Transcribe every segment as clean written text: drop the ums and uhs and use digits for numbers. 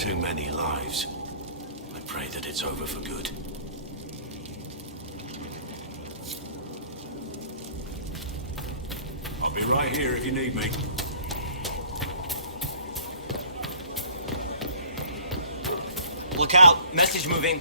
Too many lives. I pray that it's over for good. I'll be right here if you need me. Look out! Message moving.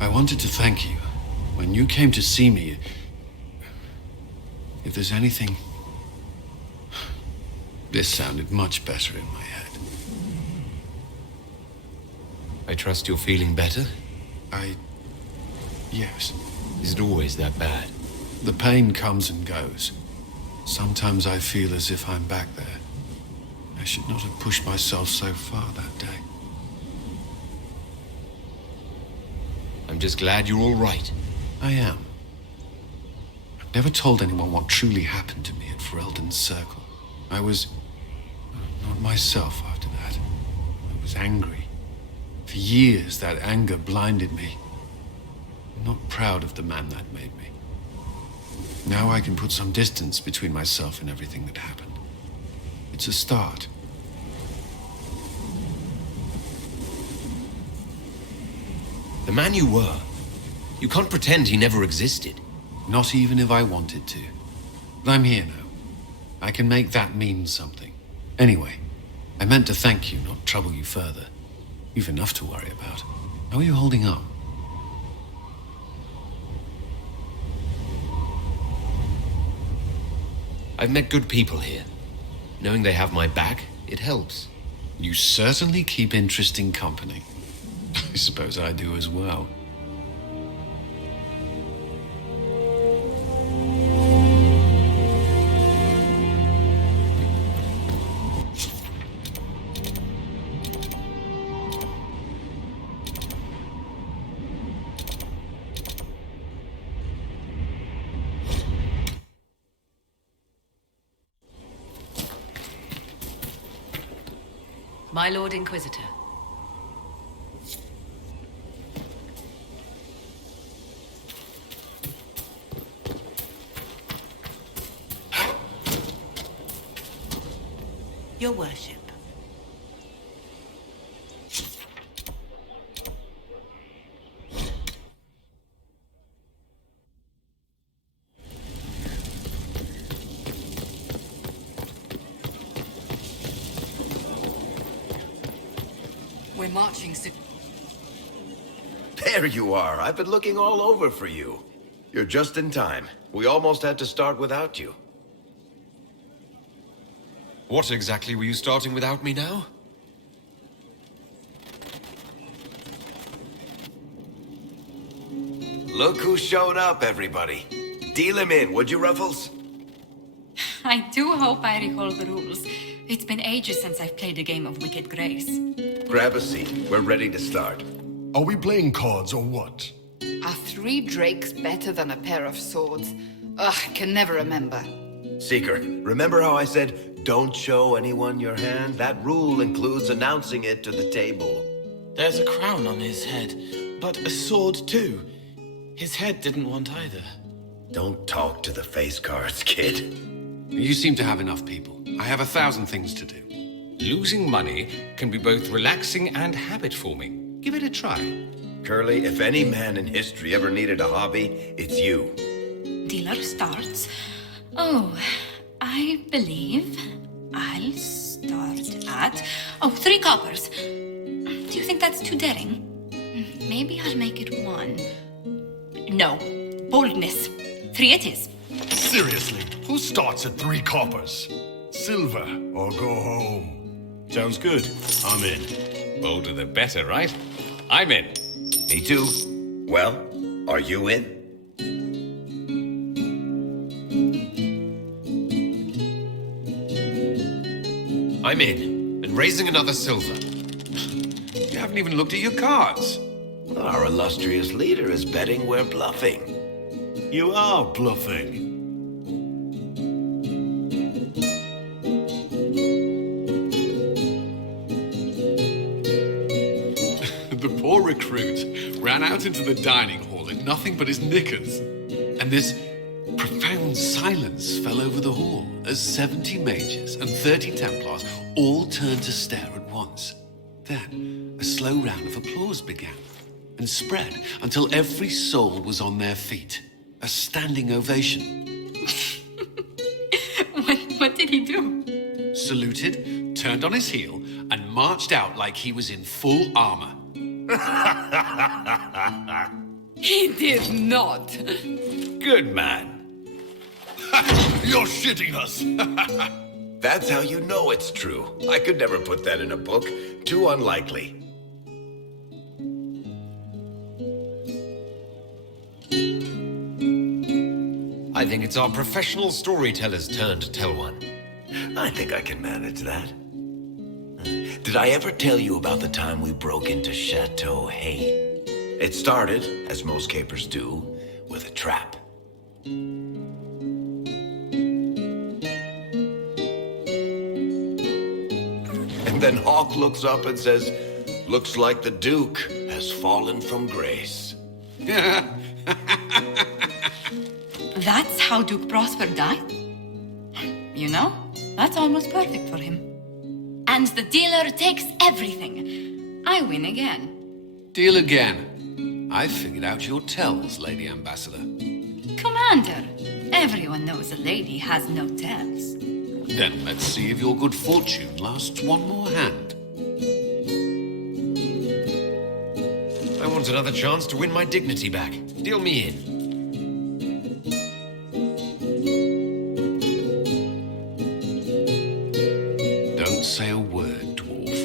I wanted to thank you. When you came to see me, if there's anything... This sounded much better in my head. I trust you're feeling better? Yes. Is it always that bad? The pain comes and goes. Sometimes I feel as if I'm back there. I should not have pushed myself so far that day. I'm just glad you're all right. I am. I've never told anyone what truly happened to me at Ferelden's Circle. I was... not myself after that. I was angry. For years, that anger blinded me. I'm not proud of the man that made me. Now I can put some distance between myself and everything that happened. It's a start. The man you were. You can't pretend he never existed. Not even if I wanted to. But I'm here now. I can make that mean something. Anyway, I meant to thank you, not trouble you further. You've enough to worry about. How are you holding up? I've met good people here. Knowing they have my back, it helps. You certainly keep interesting company. I suppose I do as well. My Lord Inquisitor. Your worship. We're marching soon. There you are. I've been looking all over for you. You're just in time. We almost had to start without you. What exactly were you starting without me now? Look who showed up, everybody. Deal him in, would you, Ruffles? I do hope I recall the rules. It's been ages since I've played a game of Wicked Grace. Grab a seat. We're ready to start. Are we playing cards or what? Are 3 drakes better than a pair of swords? Ugh, I can never remember. Seeker, remember how I said, don't show anyone your hand? That rule includes announcing it to the table. There's a crown on his head, but a sword too. His head didn't want either. Don't talk to the face cards, kid. You seem to have enough people. I have 1,000 things to do. Losing money can be both relaxing and habit-forming. Give it a try. Curly, if any man in history ever needed a hobby, it's you. Dealer starts. Oh, I believe I'll start at... Oh, 3 coppers. Do you think that's too daring? Maybe I'll make it 1. No. Boldness. 3 it is. Seriously, who starts at 3 coppers? Silver or go home? Sounds good. I'm in. Bolder the better, right? I'm in. Me too. Well, are you in? I'm in, and raising another silver. You haven't even looked at your cards. Our illustrious leader is betting we're bluffing. You are bluffing. The poor recruit ran out into the dining hall in nothing but his knickers. And this profound silence fell over the hall as 70 mages and 30 Templars all turned to stare at once. Then a slow round of applause began and spread until every soul was on their feet. A standing ovation. What did he do? Saluted, turned on his heel, and marched out like he was in full armor. He did not. Good man. You're shitting us. That's how you know it's true. I could never put that in a book. Too unlikely. I think it's our professional storyteller's turn to tell one. I think I can manage that. Did I ever tell you about the time we broke into Chateau Haine? It started, as most capers do, with a trap. And then Hawk looks up and says, "Looks like the Duke has fallen from grace." That's how Duke Prosper died? You know, that's almost perfect for him. And the dealer takes everything. I win again. Deal again. I figured out your tells, Lady Ambassador. Commander, everyone knows a lady has no tells. Then let's see if your good fortune lasts one more hand. I want another chance to win my dignity back. Deal me in. Don't say a word, dwarf.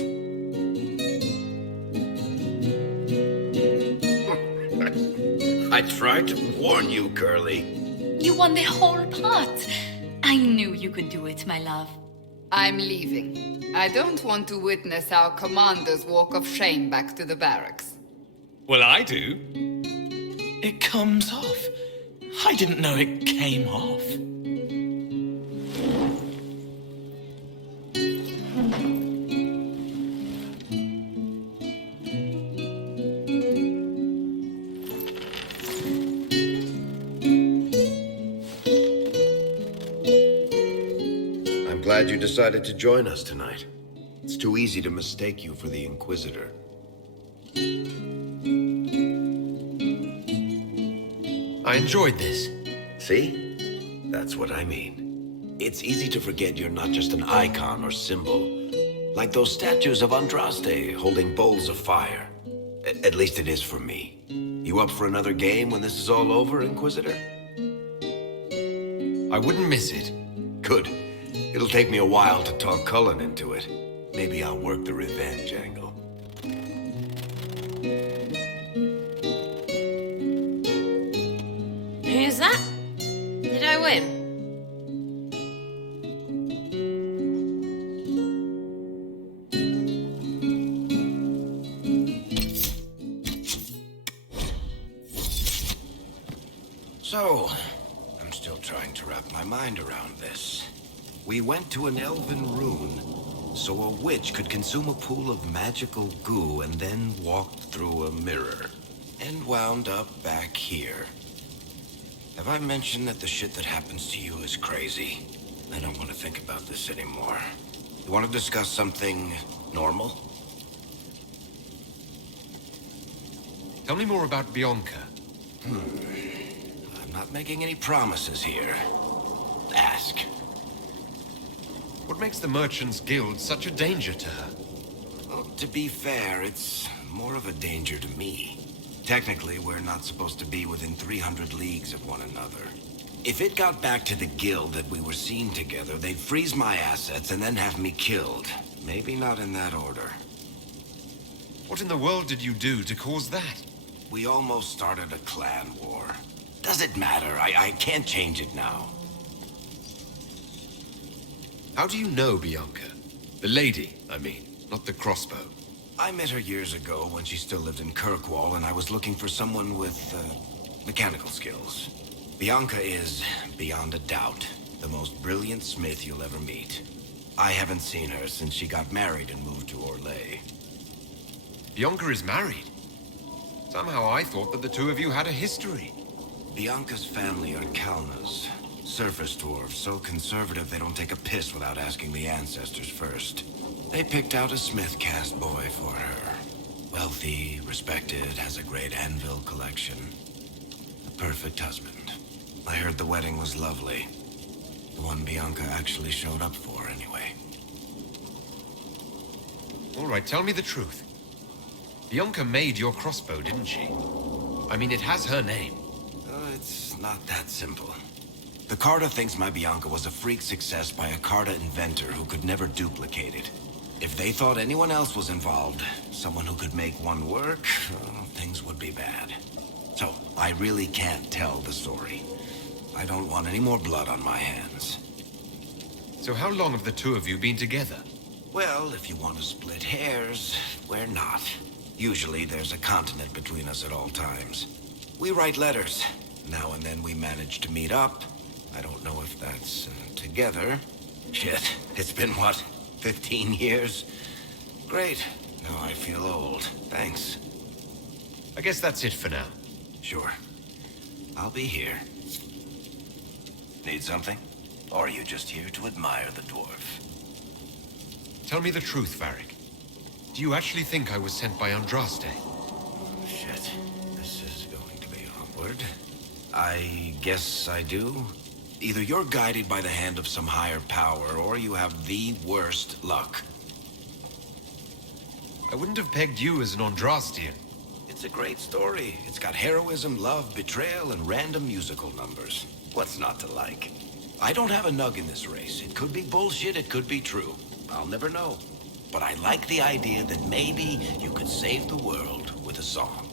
I tried to warn you, Curly. You won the whole pot. I knew you could do it, my love. I'm leaving. I don't want to witness our commander's walk of shame back to the barracks. Well, I do. It comes off. I didn't know it came off. I'm glad you decided to join us tonight. It's too easy to mistake you for the Inquisitor. I enjoyed this. See? That's what I mean. It's easy to forget you're not just an icon or symbol. Like those statues of Andraste holding bowls of fire. At least it is for me. You up for another game when this is all over, Inquisitor? I wouldn't miss it. Good. It'll take me a while to talk Cullen into it. Maybe I'll work the revenge angle. Who's that? Did I win? So, I'm still trying to wrap my mind around this. We went to an elven rune, so a witch could consume a pool of magical goo and then walked through a mirror, and wound up back here. Have I mentioned that the shit that happens to you is crazy? I don't want to think about this anymore. You want to discuss something normal? Tell me more about Bianca. I'm not making any promises here. Ask. What makes the Merchants Guild such a danger to her? Well, to be fair, it's more of a danger to me. Technically, we're not supposed to be within 300 leagues of one another. If it got back to the guild that we were seen together, they'd freeze my assets and then have me killed. Maybe not in that order. What in the world did you do to cause that? We almost started a clan war. Does it matter? I can't change it now. How do you know Bianca? The lady, I mean, not the crossbow. I met her years ago when she still lived in Kirkwall, and I was looking for someone with, mechanical skills. Bianca is, beyond a doubt, the most brilliant smith you'll ever meet. I haven't seen her since she got married and moved to Orlais. Bianca is married. Somehow I thought that the two of you had a history. Bianca's family are Kalnas. Surface dwarves, so conservative they don't take a piss without asking the ancestors first. They picked out a smith caste boy for her. Wealthy, respected, has a great anvil collection. The perfect husband. I heard the wedding was lovely. The one Bianca actually showed up for, anyway. All right, tell me the truth. Bianca made your crossbow, didn't she? I mean, it has her name. It's not that simple. The Carta thinks my Bianca was a freak success by a Carta inventor who could never duplicate it. If they thought anyone else was involved, someone who could make one work, things would be bad. So, I really can't tell the story. I don't want any more blood on my hands. So how long have the two of you been together? Well, if you want to split hairs, we're not. Usually there's a continent between us at all times. We write letters. Now and then we manage to meet up. I don't know if that's together. Shit, it's been what, 15 years? Great. Now I feel old. Thanks. I guess that's it for now. Sure. I'll be here. Need something? Or are you just here to admire the dwarf? Tell me the truth, Varric. Do you actually think I was sent by Andraste? Shit. This is going to be awkward. I guess I do. Either you're guided by the hand of some higher power, or you have the worst luck. I wouldn't have pegged you as an Andrastian. It's a great story. It's got heroism, love, betrayal, and random musical numbers. What's not to like? I don't have a nug in this race. It could be bullshit, it could be true. I'll never know. But I like the idea that maybe you could save the world with a song.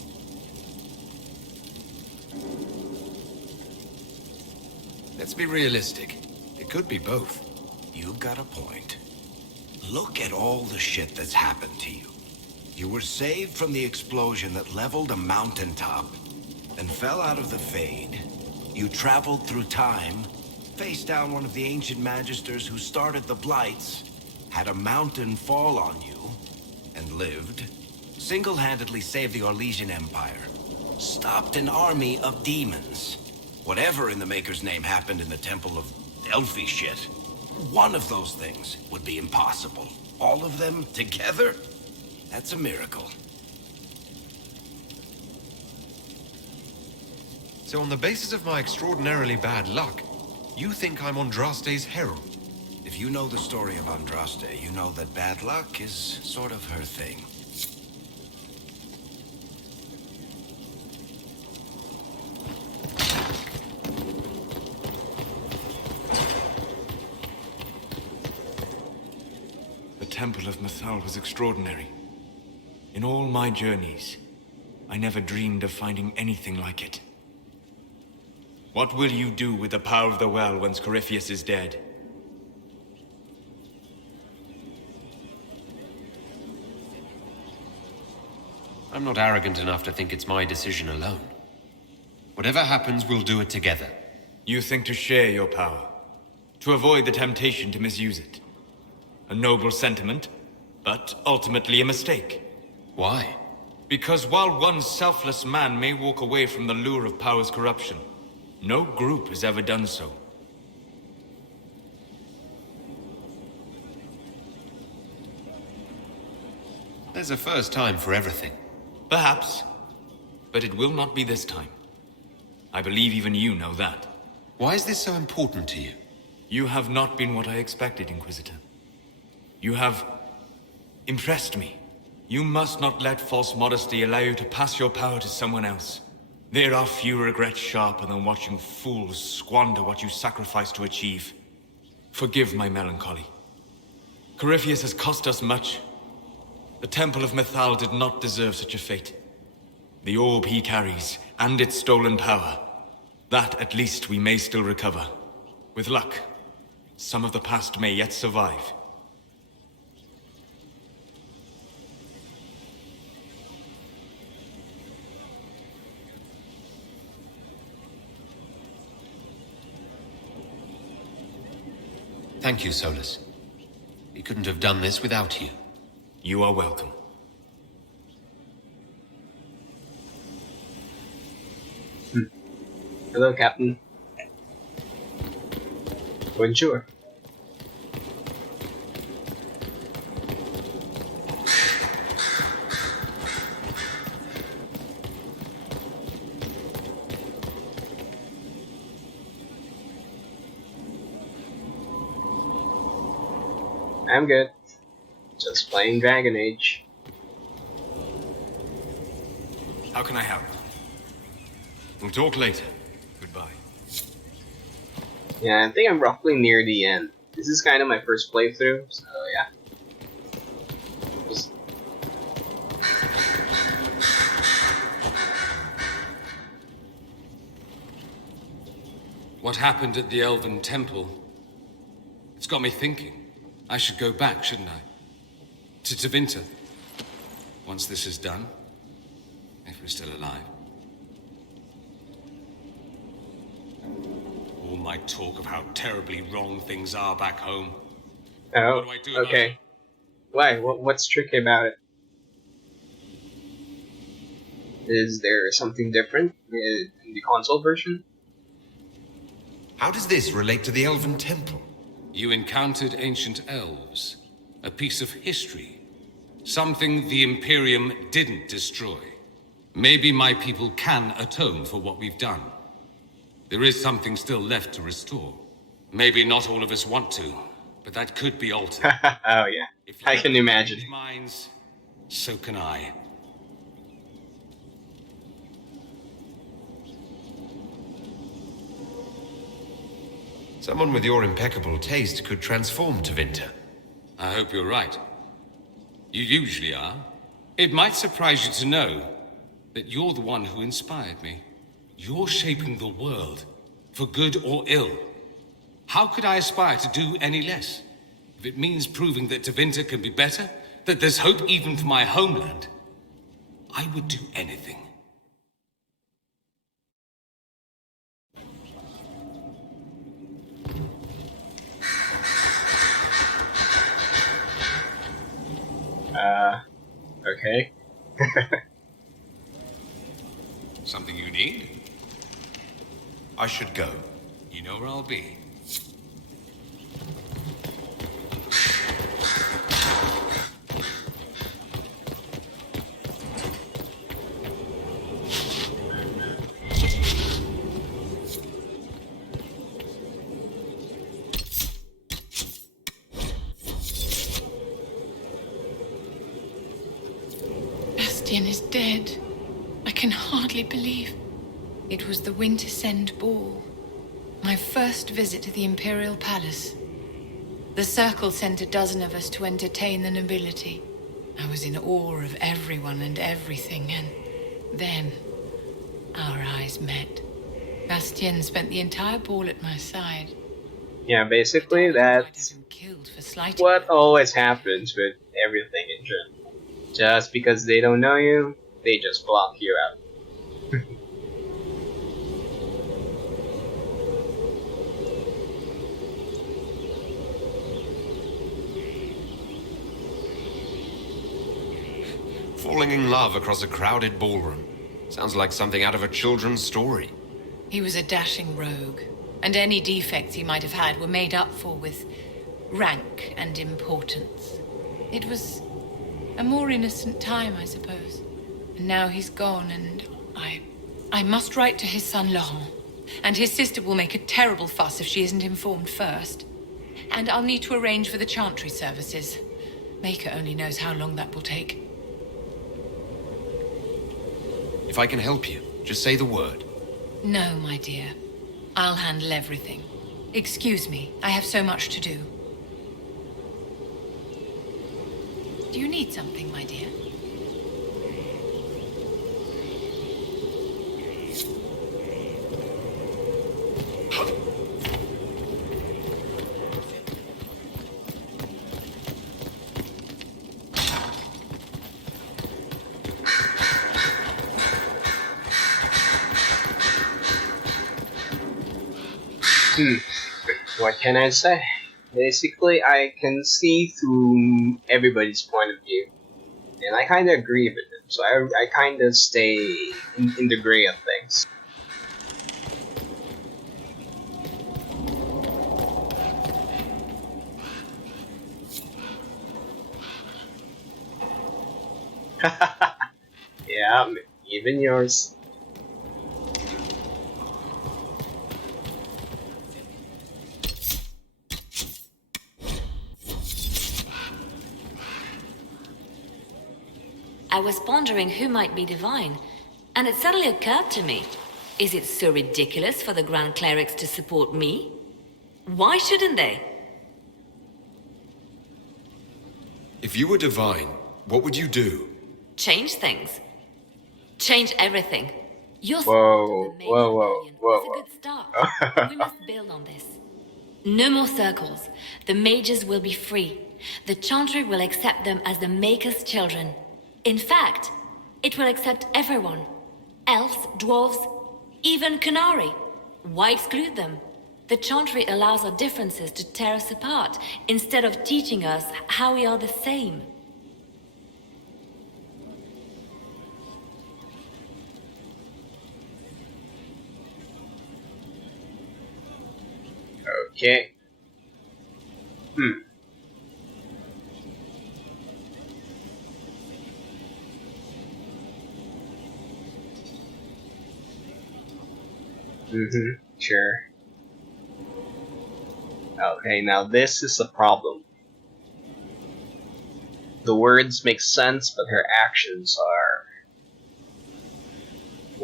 Let's be realistic. It could be both. You've got a point. Look at all the shit that's happened to you. You were saved from the explosion that leveled a mountaintop and fell out of the Fade. You traveled through time, faced down one of the ancient magisters who started the Blights, had a mountain fall on you, and lived. Single-handedly saved the Orlesian Empire. Stopped an army of demons. Whatever in the Maker's name happened in the Temple of Elfie shit. One of those things would be impossible. All of them together? That's a miracle. So on the basis of my extraordinarily bad luck, you think I'm Andraste's herald? If you know the story of Andraste, you know that bad luck is sort of her thing. The Temple of Mythal was extraordinary. In all my journeys, I never dreamed of finding anything like it. What will you do with the power of the well once Corypheus is dead? I'm not arrogant enough to think it's my decision alone. Whatever happens, we'll do it together. You think to share your power, to avoid the temptation to misuse it. A noble sentiment, but ultimately a mistake. Why? Because while one selfless man may walk away from the lure of power's corruption, no group has ever done so. There's a first time for everything. Perhaps, but it will not be this time. I believe even you know that. Why is this so important to you? You have not been what I expected, Inquisitor. You have impressed me. You must not let false modesty allow you to pass your power to someone else. There are few regrets sharper than watching fools squander what you sacrificed to achieve. Forgive my melancholy. Corypheus has cost us much. The Temple of Mythal did not deserve such a fate. The orb he carries, and its stolen power, that at least we may still recover. With luck, some of the past may yet survive. Thank you, Solus. We couldn't have done this without you. You are welcome. Hello, Captain. Bonjour. I'm good. Just playing Dragon Age. How can I help? We'll talk later. Goodbye. Yeah, I think I'm roughly near the end. This is kind of my first playthrough, so yeah. Just... What happened at the Elven Temple? It's got me thinking. I should go back, shouldn't I? To Tevinter. Once this is done. If we're still alive. All my talk of how terribly wrong things are back home. Oh, What do I do about okay. it? Why? What's tricky about it? Is there something different in the console version? How does this relate to the Elven Temple? You encountered ancient elves. A piece of history. Something the Imperium didn't destroy. Maybe my people can atone for what we've done. There is something still left to restore. Maybe not all of us want to, but that could be altered. Oh yeah, If I you can imagine. change minds, so can I. Someone with your impeccable taste could transform Tevinter. I hope you're right. You usually are. It might surprise you to know that you're the one who inspired me. You're shaping the world, for good or ill. How could I aspire to do any less? If it means proving that Tevinter can be better, that there's hope even for my homeland, I would do anything. Okay. Something you need? I should go. You know where I'll be. Bastian is dead. I can hardly believe. It was the Wintersend Ball. My first visit to the Imperial Palace. The Circle sent a dozen of us to entertain the nobility. I was in awe of everyone and everything, and then our eyes met. Bastien spent the entire ball at my side. Yeah, basically that's what always happens with everything in general. Just because they don't know you, they just block you out. Falling in love across a crowded ballroom. Sounds like something out of a children's story. He was a dashing rogue, and any defects he might have had were made up for with rank and importance. It was a more innocent time, I suppose. And now he's gone, and I must write to his son Laurent. And his sister will make a terrible fuss if she isn't informed first. And I'll need to arrange for the chantry services. Maker only knows how long that will take. If I can help you, just say the word. No, my dear. I'll handle everything. Excuse me, I have so much to do. Do you need something, my dear? What can I say? Basically, I can see through everybody's point of view, and I kind of agree with them. So I kind of stay in the gray of things. Yeah, even yours. I was pondering who might be divine, and it suddenly occurred to me. Is it so ridiculous for the Grand Clerics to support me? Why shouldn't they? If you were divine, what would you do? Change things. Change everything. Your Whoa, support of the whoa, Mage whoa, Rebellion was a whoa, good start. whoa. We must build on this. No more circles. The mages will be free. The Chantry will accept them as the Maker's children. In fact, it will accept everyone. Elves, dwarves, even Canary. Why exclude them? The Chantry allows our differences to tear us apart, instead of teaching us how we are the same. Okay. Sure. Okay, now this is a problem. The words make sense, but her actions are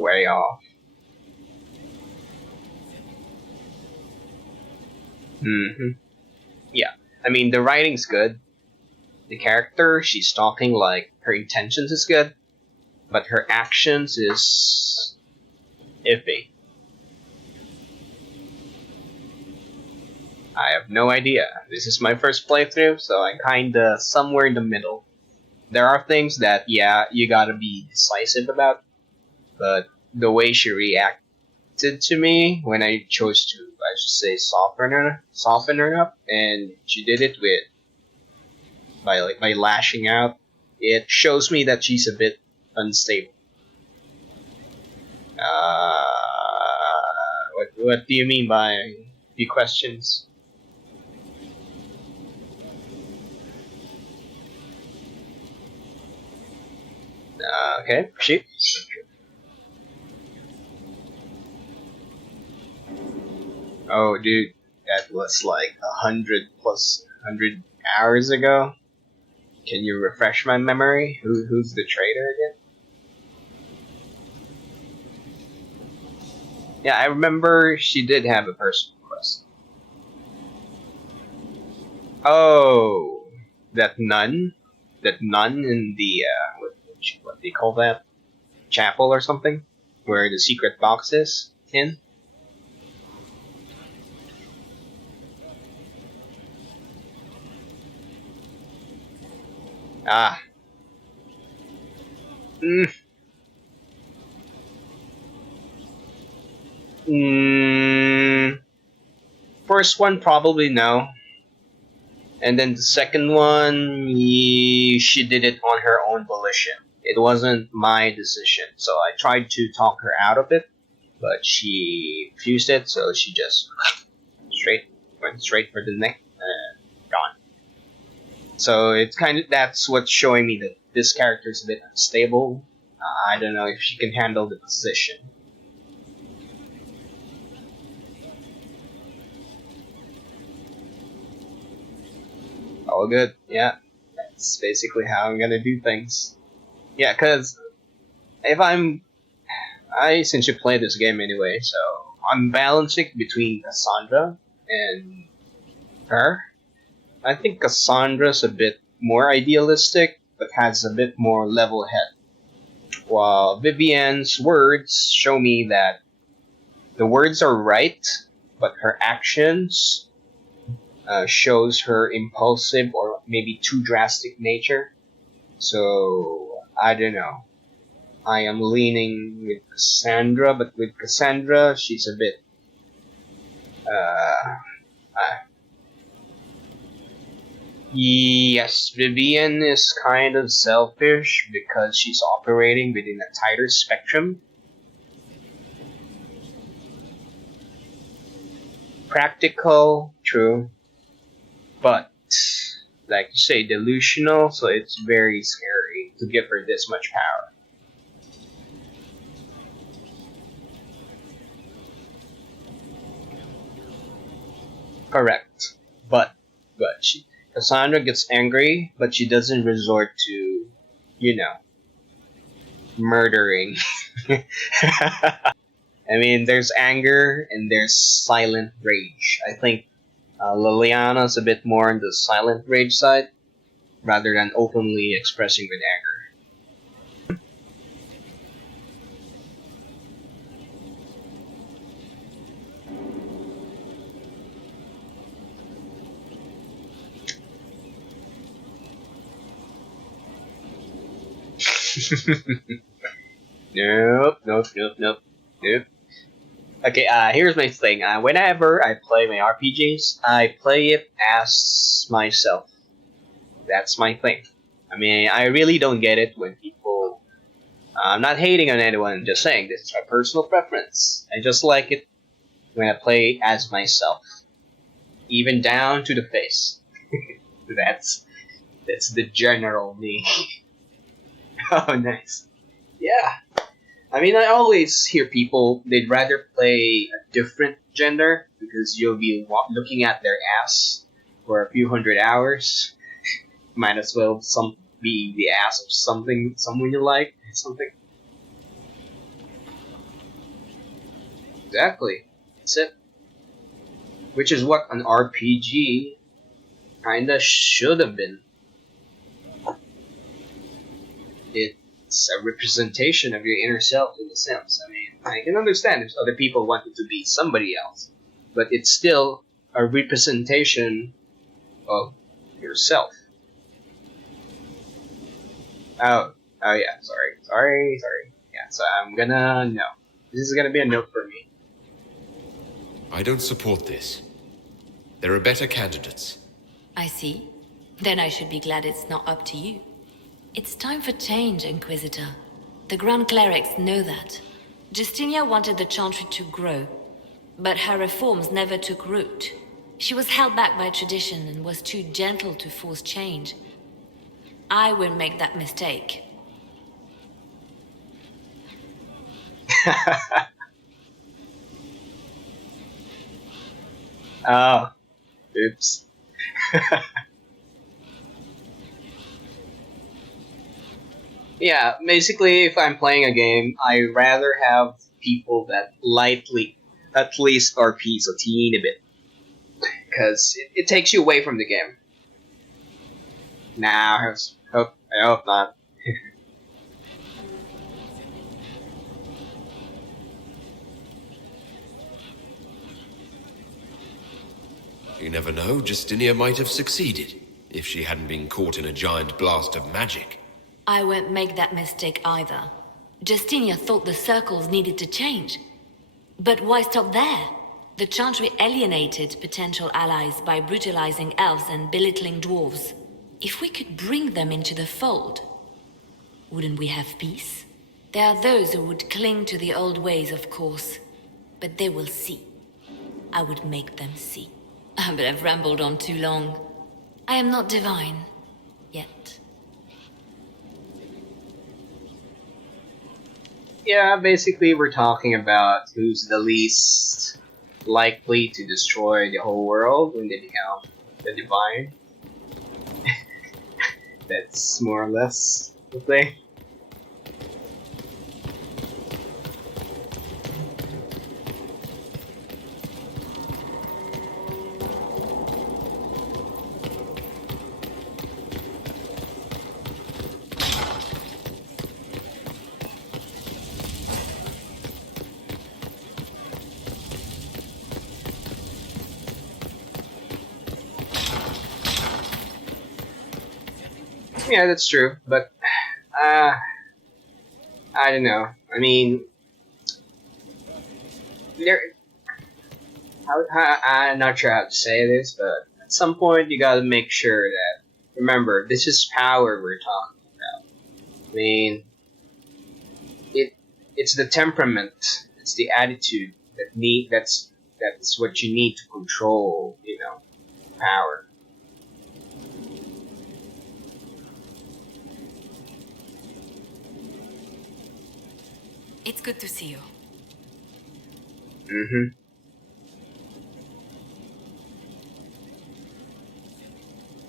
way off. Yeah. I mean, the writing's good. The character, she's talking like her intentions is good, but her actions is iffy. I have no idea. This is my first playthrough, so I'm kinda somewhere in the middle. There are things that, yeah, you gotta be decisive about, but the way she reacted to me when I chose to, I should say, soften her up, and she did it with by lashing out. It shows me that she's a bit unstable. What do you mean by the questions? Okay, shoot. Oh, dude, that was like 100 hours ago. Can you refresh my memory? Who's the traitor again? Yeah, I remember she did have a personal quest. Oh, that nun? That nun in the, what do you call that? Chapel or something? Where the secret box is in? Ah. Mm. Mm. First one, probably no. And then the second one, she did it on her own volition. It wasn't my decision, so I tried to talk her out of it, but she refused it, so she just went straight for the neck and gone. So it's kind of that's what's showing me that this character is a bit unstable. I don't know if she can handle the position. All good, yeah. That's basically how I'm gonna do things. Yeah, cause if I essentially play this game anyway, so I'm balancing between Cassandra and her. I think Cassandra's a bit more idealistic, but has a bit more level head. While Vivian's words show me that the words are right, but her actions shows her impulsive or maybe too drastic nature. So I don't know. I am leaning with Cassandra, but with Cassandra, she's a bit. Uh, Yes, Vivian is kind of selfish because she's operating within a tighter spectrum. Practical, true, but like you say, delusional, so it's very scary to give her this much power. Correct. But Cassandra gets angry, but she doesn't resort to, you know, murdering. I mean, there's anger and there's silent rage. I think Liliana's a bit more on the silent rage side rather than openly expressing with anger. Nope. Okay, here's my thing. Whenever I play my RPGs, I play it as myself. That's my thing. I mean, I really don't get it when people. I'm not hating on anyone, just saying this is my personal preference. I just like it when I play as myself, even down to the face. that's the general me. Oh, nice. Yeah. I mean, I always hear people they'd rather play a different gender because you'll be looking at their ass for a few hundred hours. Might as well be the ass of someone you like, something. Exactly. That's it. Which is what an RPG kinda should have been. It's a representation of your inner self in a sense. I mean, I can understand if other people want it to be somebody else, but it's still a representation of yourself. Oh yeah, sorry. Yeah, so I'm gonna no. This is gonna be a note for me. I don't support this. There are better candidates. I see. Then I should be glad it's not up to you. It's time for change, Inquisitor. The Grand Clerics know that. Justinia wanted the Chantry to grow, but her reforms never took root. She was held back by tradition and was too gentle to force change. I won't make that mistake. Oh, oops. Yeah, basically, if I'm playing a game, I rather have people that lightly, at least RPs a teeny bit, because it takes you away from the game. Nah, I hope not. You never know, Justinia might have succeeded if she hadn't been caught in a giant blast of magic. I won't make that mistake either. Justinia thought the circles needed to change. But why stop there? The Chantry alienated potential allies by brutalizing elves and belittling dwarves. If we could bring them into the fold, wouldn't we have peace? There are those who would cling to the old ways, of course. But they will see. I would make them see. But I've rambled on too long. I am not divine. Yet. Yeah, basically, we're talking about who's the least likely to destroy the whole world when they become the divine. That's more or less the thing. Yeah, that's true, but I don't know. I mean, there. I'm not sure how to say this, but at some point you gotta make sure that remember, this is power we're talking about. I mean, it's the temperament, it's the attitude that's what you need to control, you know, power. It's good to see you. Mm-hmm.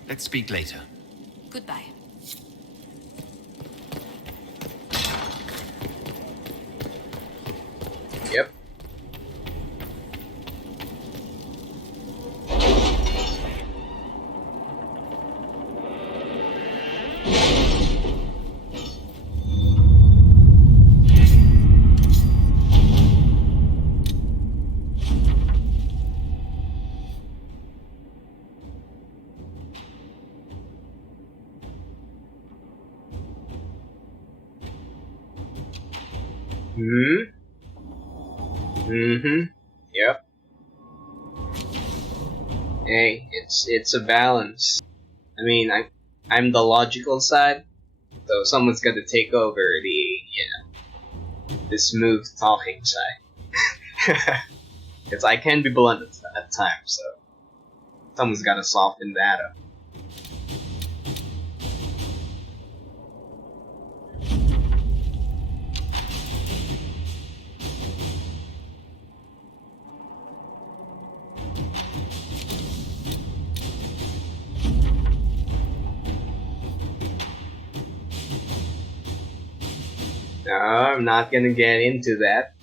Let's speak later. Goodbye. Yep. Mm-hmm. Yep. Hey, it's a balance. I mean, I'm the logical side, so someone's got to take over the smooth talking side. Because I can be blunt at times, so someone's got to soften that up. No, I'm not gonna get into that.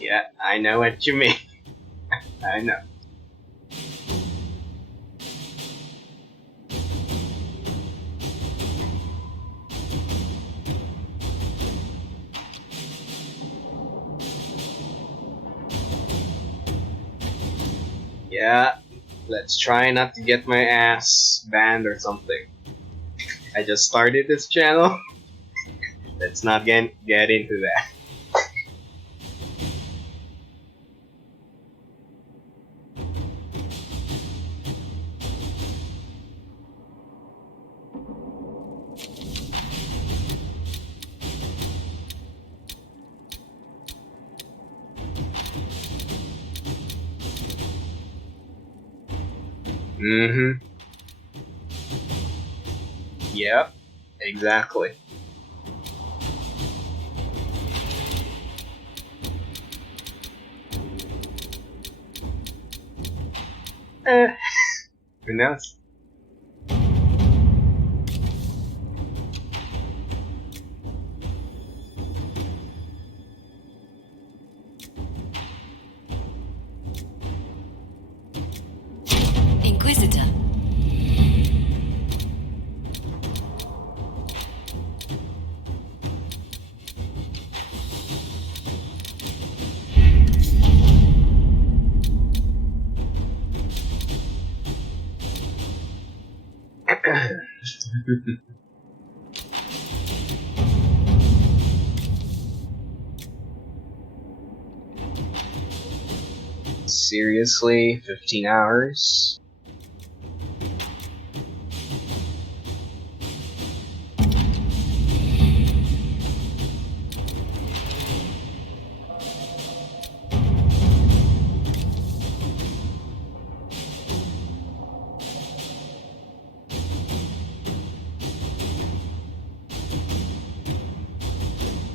Yeah, I know what you mean. I know. Yeah, let's try not to get my ass banned or something. I just started this channel. Let's not get into that. Mm-hmm. Yep, exactly. Who knows? Inquisitor. Seriously, 15 hours?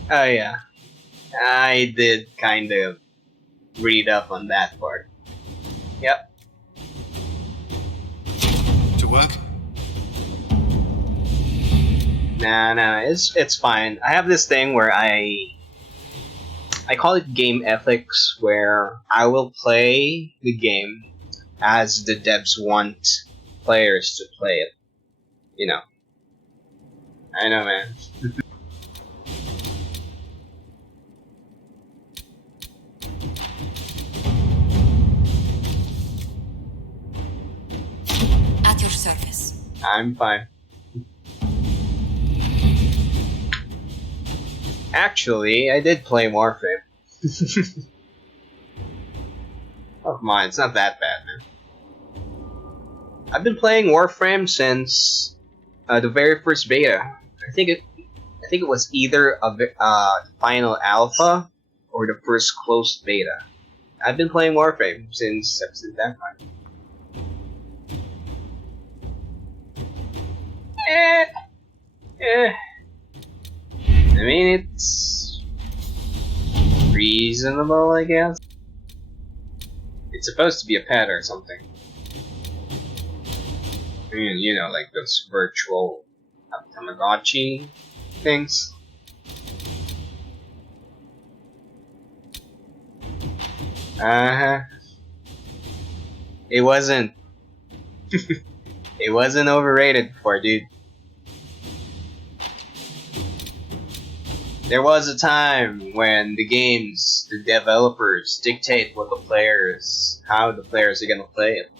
Oh yeah, I did kind of read up on that part. Yep. To work? Nah, it's fine. I have this thing where I call it game ethics, where I will play the game as the devs want players to play it. You know. I know, man. At your service. I'm fine. Actually, I did play Warframe. Oh, come on, it's not that bad, man. I've been playing Warframe since the very first beta. I think it was either the final alpha or the first closed beta. I've been playing Warframe since that time. I mean, it's reasonable, I guess. It's supposed to be a pet or something. I mean, you know, like those virtual Tamagotchi things. It wasn't. It wasn't overrated before, dude. There was a time when the developers dictate how the players are gonna play it.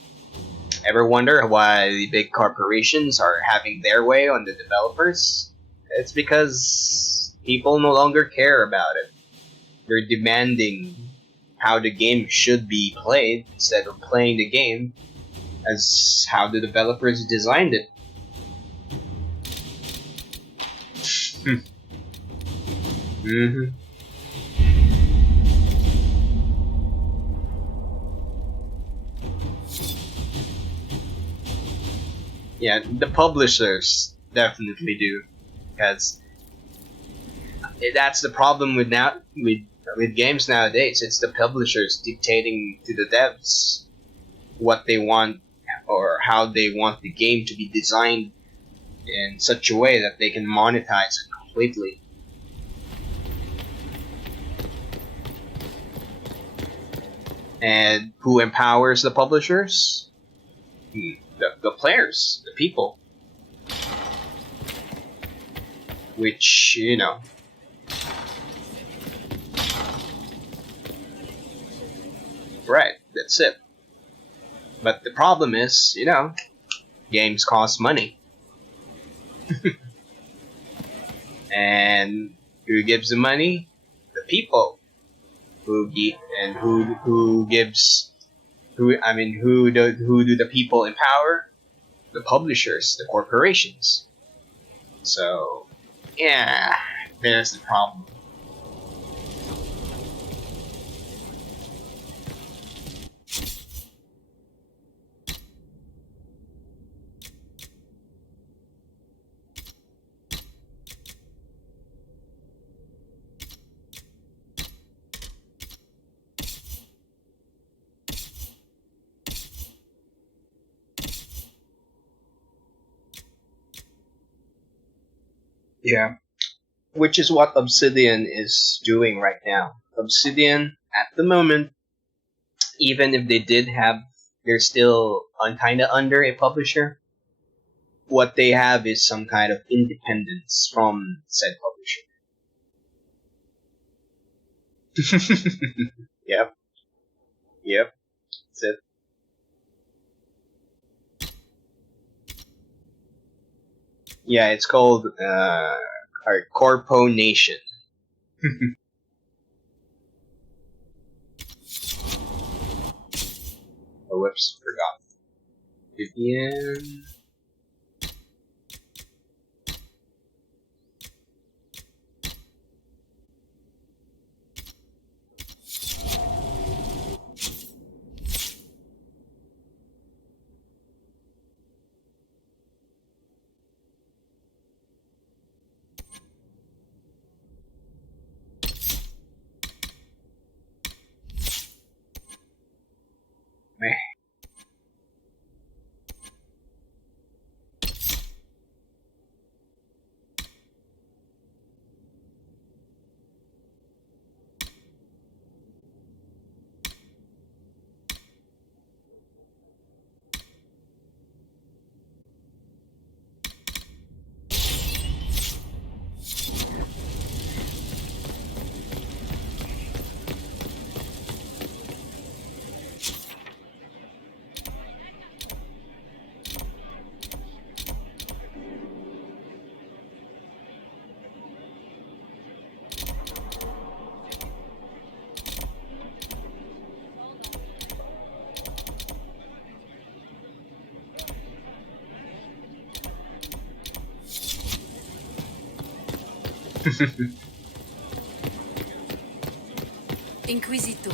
Ever wonder why the big corporations are having their way on the developers? It's because people no longer care about it. They're demanding how the game should be played instead of playing the game as how the developers designed it. Mm-hmm. Yeah, the publishers definitely do, because that's the problem with games nowadays. It's the publishers dictating to the devs what they want or how they want the game to be designed in such a way that they can monetize it completely. And who empowers the publishers? The players, the people. Which, you know. Right, that's it. But the problem is, you know, games cost money. And who gives the money? The people. Who do the people empower? The publishers, the corporations. So, yeah, there's the problem. Yeah. Which is what Obsidian is doing right now. Obsidian, at the moment, even if they're still kinda under a publisher, what they have is some kind of independence from said publisher. Yep. That's it. Yeah, it's called Corpo Nation. Oh, whoops, forgot. Vivian. Inquisitor.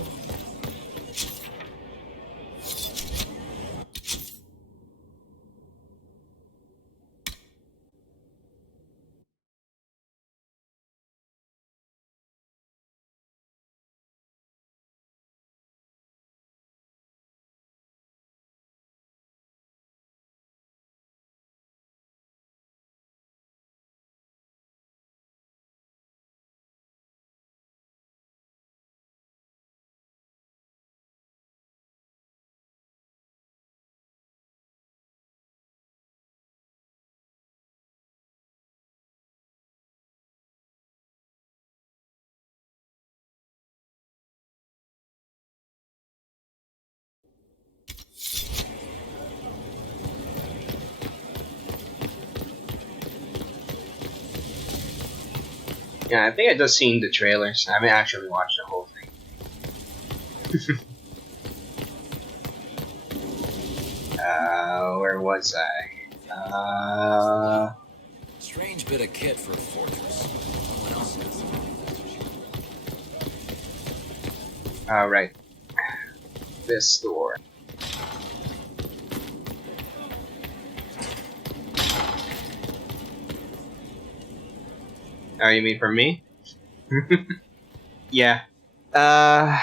Yeah, I think I just seen the trailers. I haven't actually watched the whole thing. Where was I? Strange bit of kit for a fortress. No one else has. Right. This door. Oh, you mean for me? Yeah. I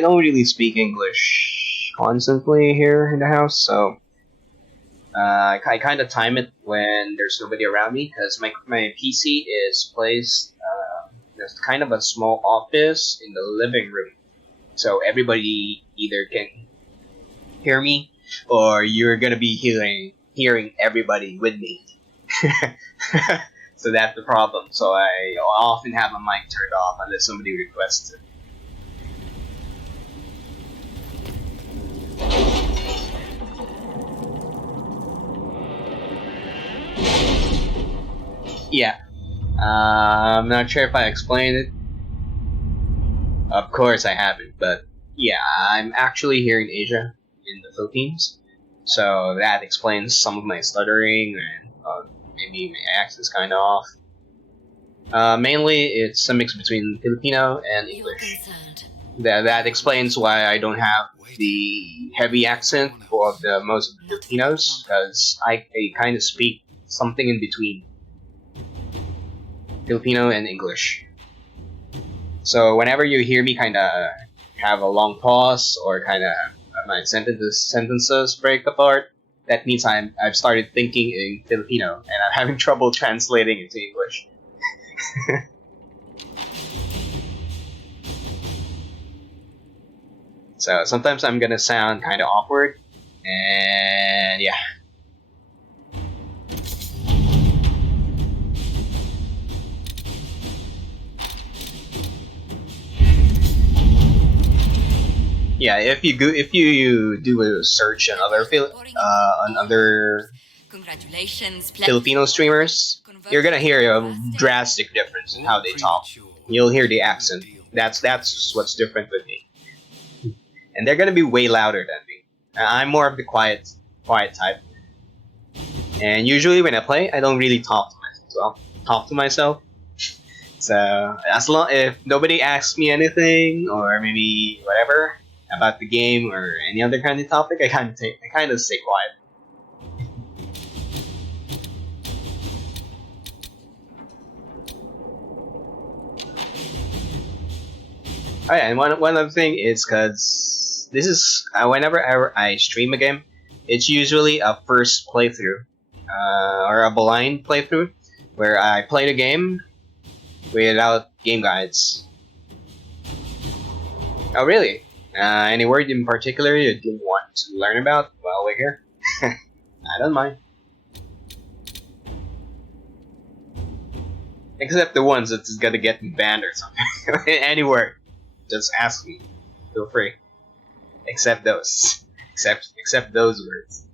don't really speak English constantly here in the house, so I kind of time it when there's nobody around me because my PC is placed there's kind of a small office in the living room, so everybody either can hear me or you're gonna be hearing everybody with me. So that's the problem. So I often have my mic turned off unless somebody requests it. Yeah. I'm not sure if I explained it. Of course I haven't, but yeah, I'm actually here in Asia, in the Philippines. So that explains some of my stuttering and maybe my accent's kind of off. Mainly, it's a mix between Filipino and English. That explains why I don't have the heavy accent of the most Filipinos, because I kind of speak something in between Filipino and English. So whenever you hear me kind of have a long pause or kind of my sentences break apart, that means I've started thinking in Filipino and I'm having trouble translating into English. So sometimes I'm gonna sound kind of awkward, and yeah. Yeah, if you do a search on other Filipino streamers, you're gonna hear a drastic difference in how they talk. You'll hear the accent. That's what's different with me, and they're gonna be way louder than me. I'm more of the quiet type, and usually when I play, I don't really talk to myself. So as long if nobody asks me anything or maybe whatever about the game or any other kind of topic, I kind of stay quiet. Oh yeah, and one other thing is because this is whenever I stream a game, it's usually a first playthrough or a blind playthrough where I play the game without game guides. Oh really? Any word in particular you didn't want to learn about while we're here? I don't mind. Except the ones that's gonna get me banned or something. Any word. Just ask me. Feel free. Except those. Except those words.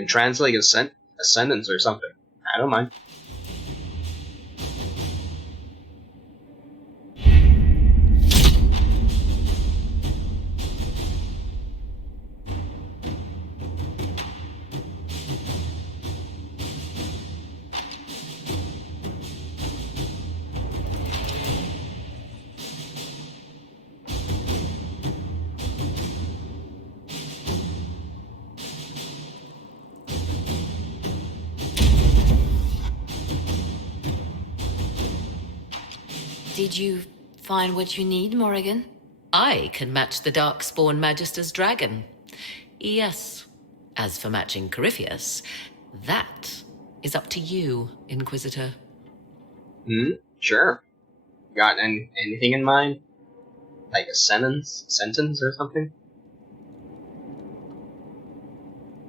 can translate a sentence or something. I don't mind. Did you find what you need, Morrigan? I can match the Darkspawn Magister's dragon. Yes. As for matching Corypheus, that is up to you, Inquisitor. Sure. Got anything in mind? Like a sentence or something?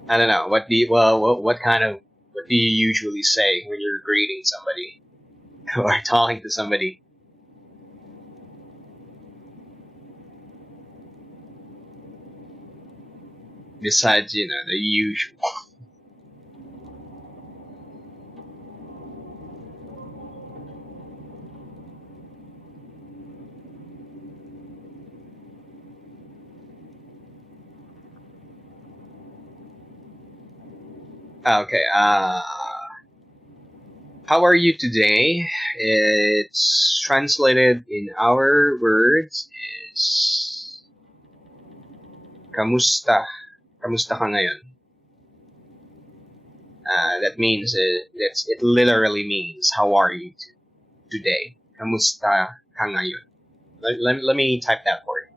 I don't know. What do you usually say when you're greeting somebody or talking to somebody? Besides, the usual. Okay, how are you today? It's translated in our words is kamusta? Kamusta ka ngayon? That means it literally means how are you today? Kamusta ka ngayon? Let me type that for you.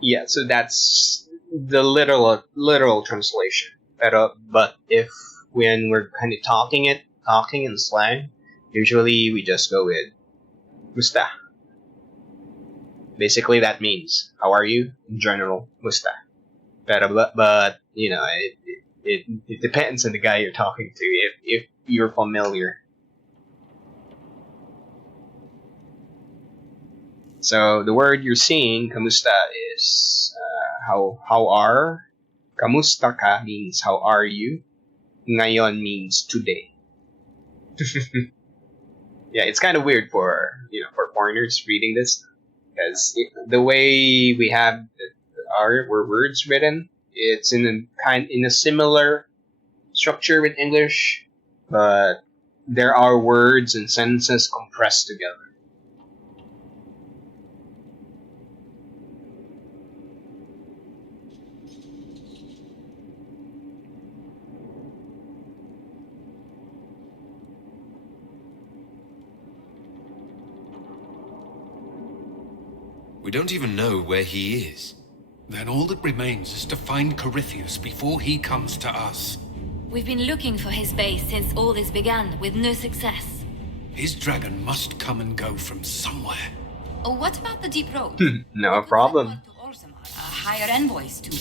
Yeah, so that's the literal translation. But if when we're kind of talking in slang, usually we just go with musta. Basically, that means how are you in general, musta. But it depends on the guy you're talking to. If you're familiar. So the word you're seeing, kamusta, is how are. Kamusta ka means how are you. Ngayon means today. Yeah, it's kind of weird for foreigners reading this because the way we have our words written, it's in a similar structure with English, but there are words and sentences compressed together. We don't even know where he is. Then all that remains is to find Corypheus before he comes to us. We've been looking for his base since all this began, with no success. His dragon must come and go from somewhere. Oh, what about the deep road? No problem. To Orzammar, hire envoys to.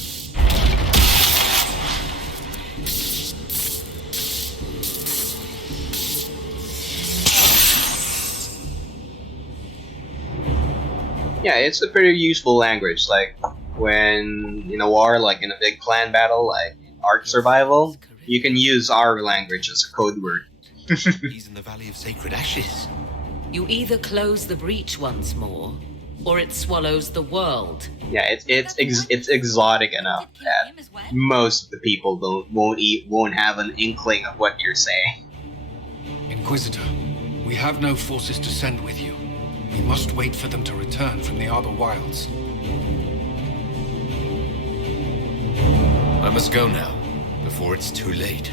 Yeah, it's a pretty useful language. Like when in a war, like in a big clan battle, like Ark Survival, you can use our language as a code word. He's in the Valley of Sacred Ashes. You either close the breach once more, or it swallows the world. Yeah, it's exotic enough that most of the people won't have an inkling of what you're saying. Inquisitor, we have no forces to send with you. We must wait for them to return from the Arbor Wilds. I must go now, before it's too late.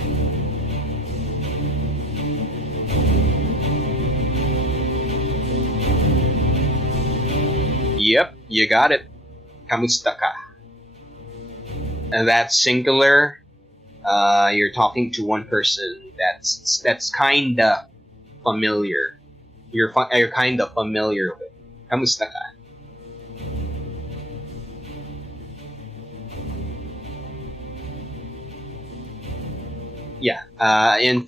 Yep, you got it. Kamusta ka? And that's singular. You're talking to one person that's kinda familiar. You're kinda familiar with. Kamusta ka? Yeah. In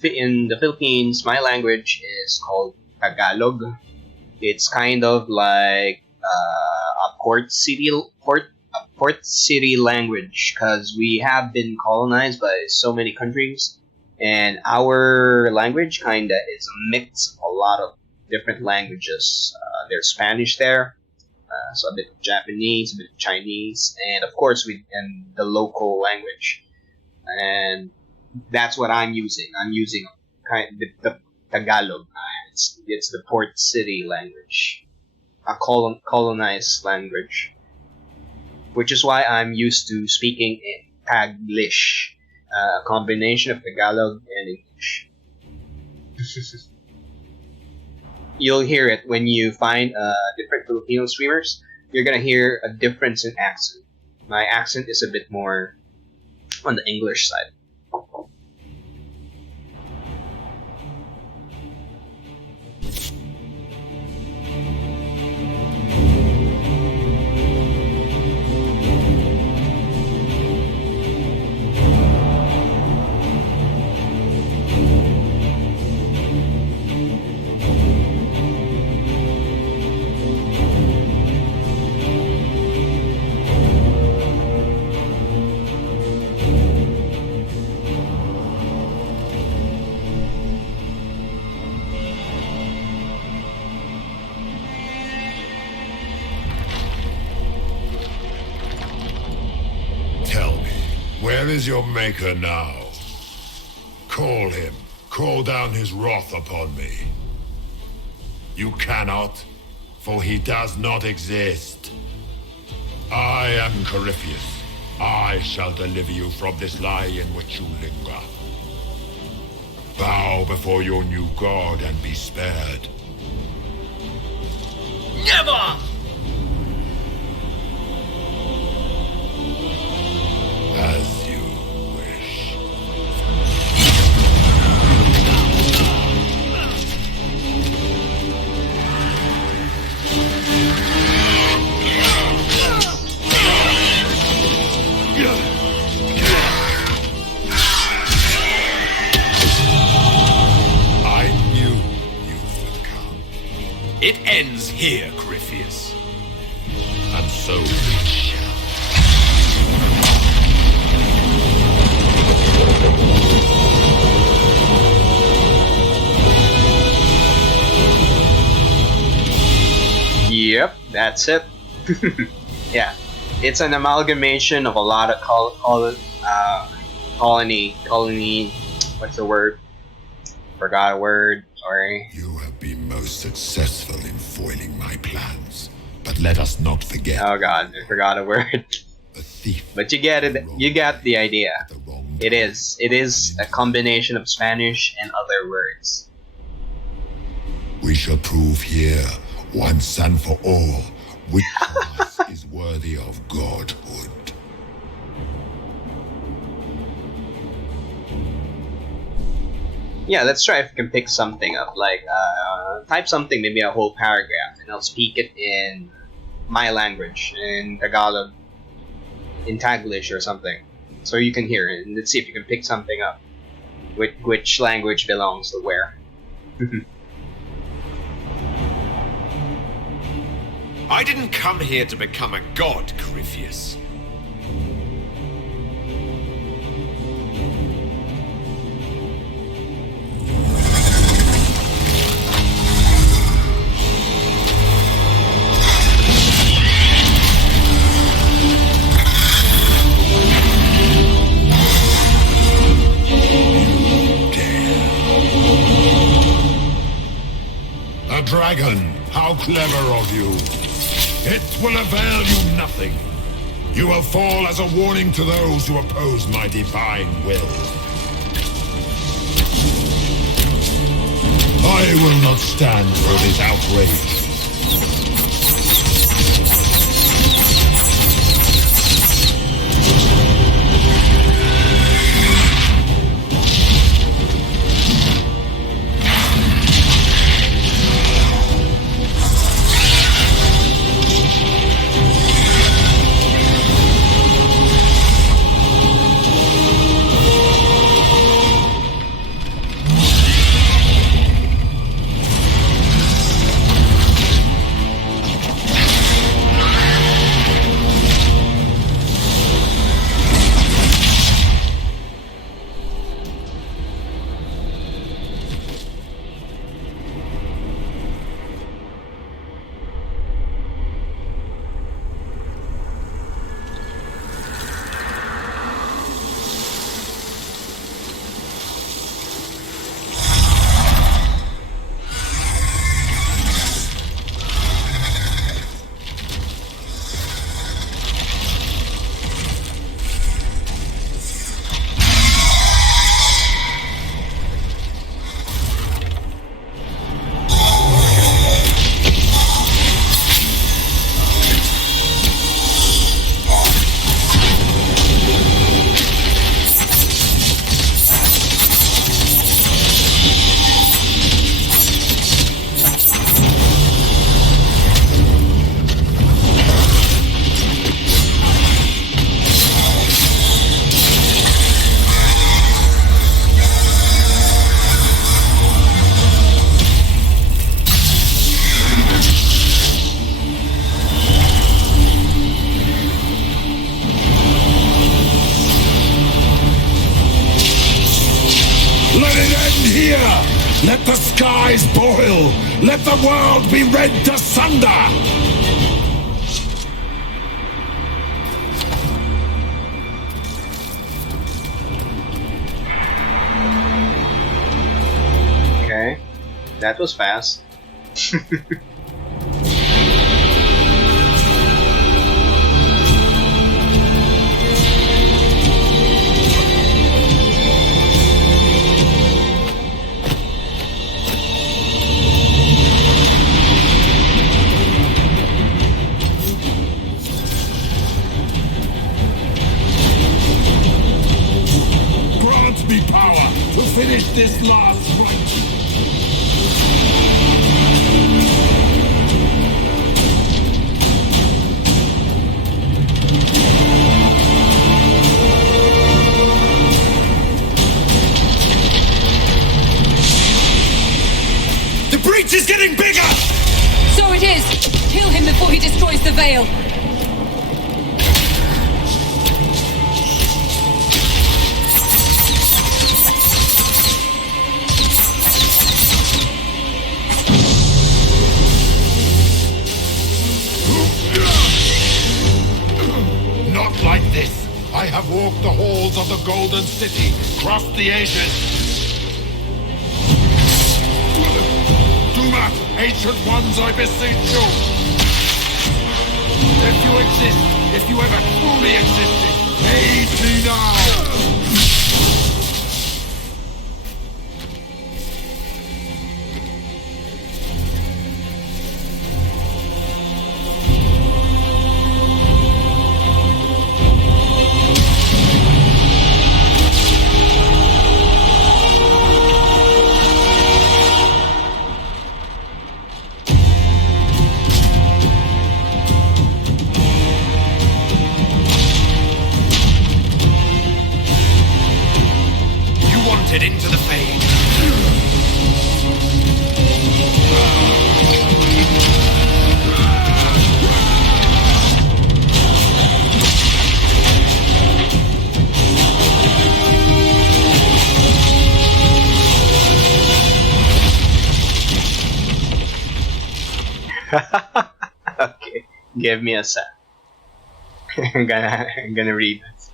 the Philippines, my language is called Tagalog. It's kind of like a port city language because we have been colonized by so many countries, and our language kinda is a mix of a lot of different languages. There's Spanish there, so a bit of Japanese, a bit of Chinese, and of course and the local language. And that's what I'm using. I'm using the Tagalog. It's the port city language, a colonized language, which is why I'm used to speaking in Taglish, a combination of Tagalog and English. You'll hear it when you find different Filipino streamers. You're gonna hear a difference in accent. My accent is a bit more on the English side. Tell me, where is your maker now? Call him. Call down his wrath upon me. You cannot, for he does not exist. I am Corypheus. I shall deliver you from this lie in which you linger. Bow before your new god and be spared. Never! As you wish. I knew you would come. It ends here, Corypheus. And so it shall. Yep, that's it. Yeah, it's an amalgamation of a lot of colony. What's the word? Forgot a word. Sorry. You have been most successful in foiling my plans, but let us not forget. Oh god, I forgot a word. A thief. But you get it. You got the idea. It is a combination of Spanish and other words. We shall prove here, once and for all, which of us is worthy of godhood. Yeah, let's try if we can pick something up. Like, type something, maybe a whole paragraph, and I'll speak it in my language, in Tagalog, in Taglish or something, so you can hear it. And let's see if you can pick something up. Which language belongs to where. I didn't come here to become a god, Corypheus. A dragon! How clever of you! It will avail you nothing. You will fall as a warning to those who oppose my divine will. I will not stand for this outrage. Let it end here! Let the skies boil! Let the world be rent asunder! Okay, that was fast. Grant me power to finish this last rite! The breach is getting bigger! So it is! Kill him before he destroys the veil! Not like this! I have walked the halls of the Golden City, crossed the ages. Do not, ancient ones, I beseech you! If you exist, if you ever truly existed, aid me now! Into the fade. Okay, give me a sec. I'm gonna read this.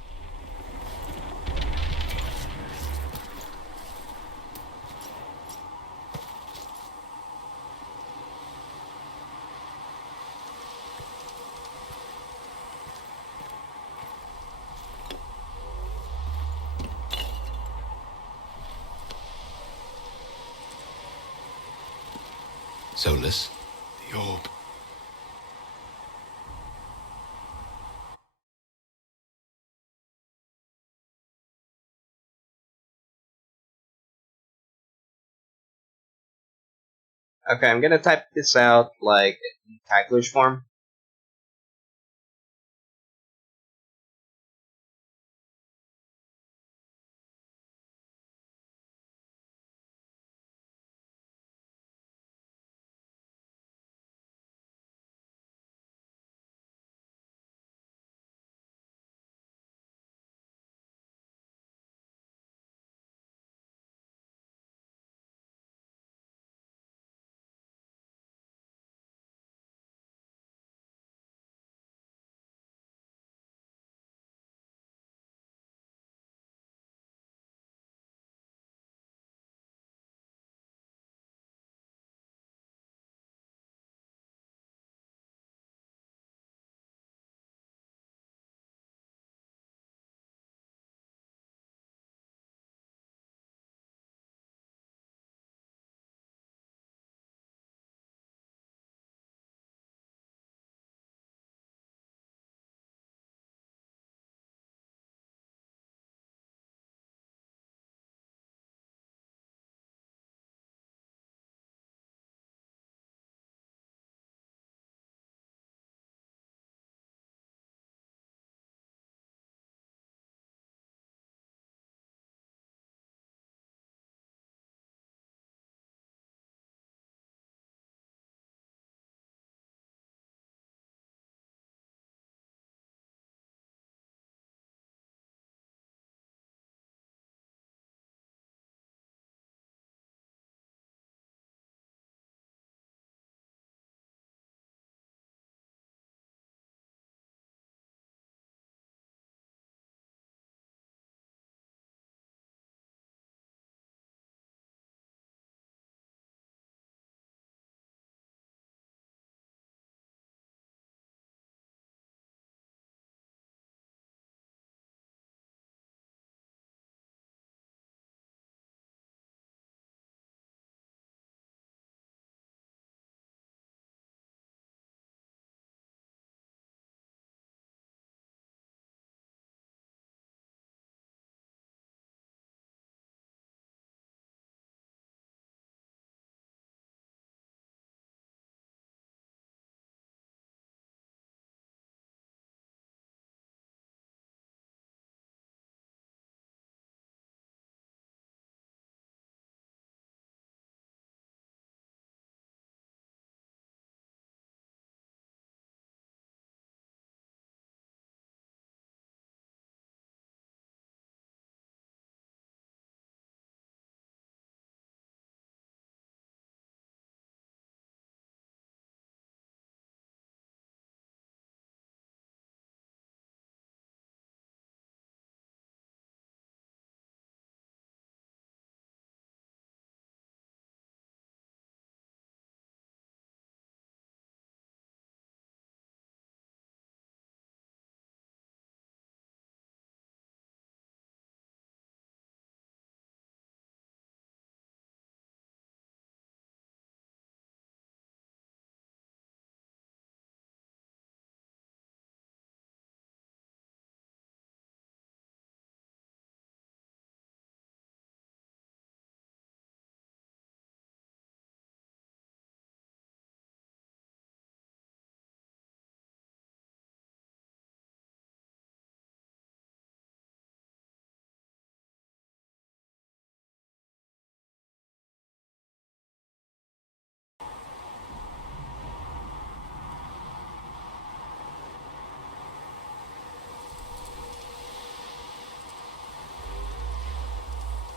Solus? The orb. Okay, I'm gonna type this out like in Taglish form.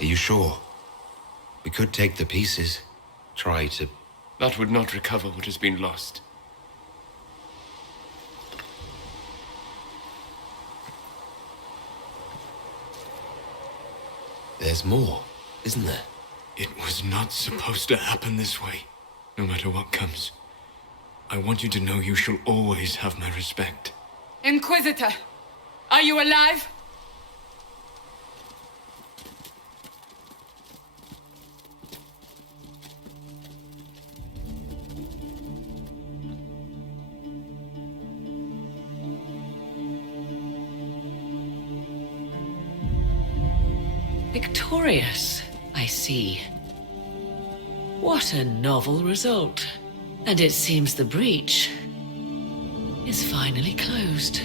Are you sure? We could take the pieces. Try to... That would not recover what has been lost. There's more, isn't there? It was not supposed to happen this way. No matter what comes, I want you to know you shall always have my respect. Inquisitor, are you alive? Victorious, I see. What a novel result. And it seems the breach is finally closed.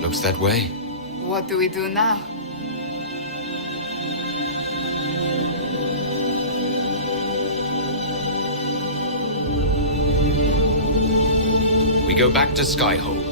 Looks that way. What do we do now? We go back to Skyhold.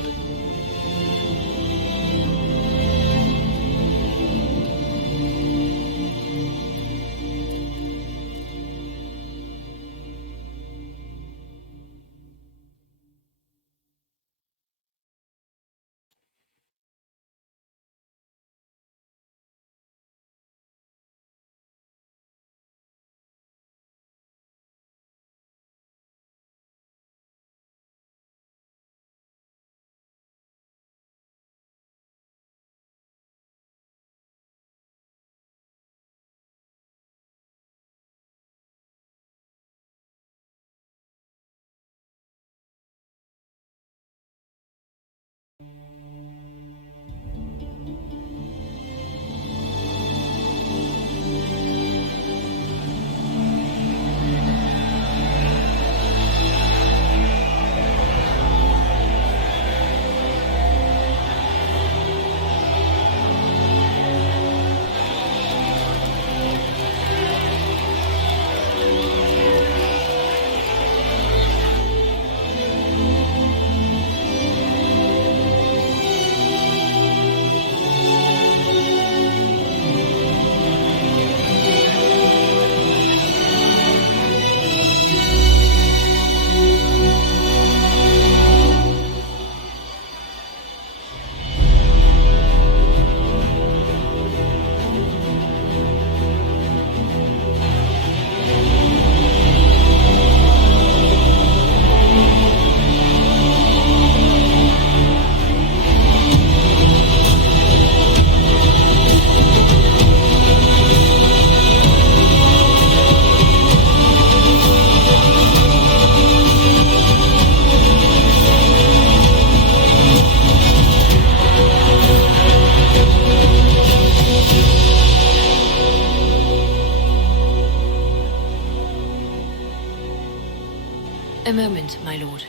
A moment, my lord.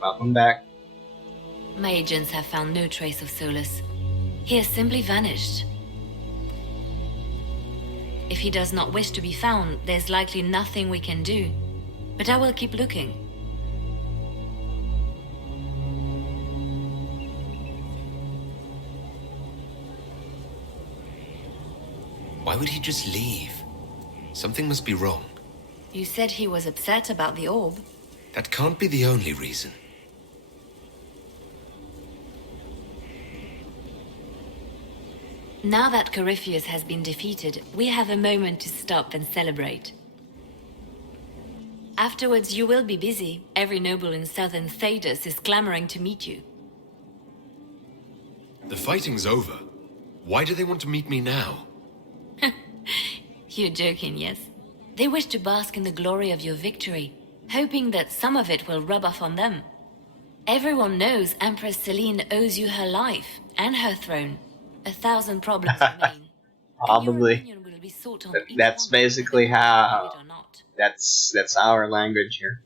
Welcome back. My agents have found no trace of Solus. He has simply vanished. If he does not wish to be found, there's likely nothing we can do. But I will keep looking. Why would he just leave? Something must be wrong. You said he was upset about the orb. That can't be the only reason. Now that Corypheus has been defeated, we have a moment to stop and celebrate. Afterwards, you will be busy. Every noble in southern Thedas is clamoring to meet you. The fighting's over. Why do they want to meet me now? You're joking, yes? They wish to bask in the glory of your victory, hoping that some of it will rub off on them. Everyone knows Empress Celine owes you her life and her throne. 1,000 problems remain. Probably. That's basically how. That's our language here.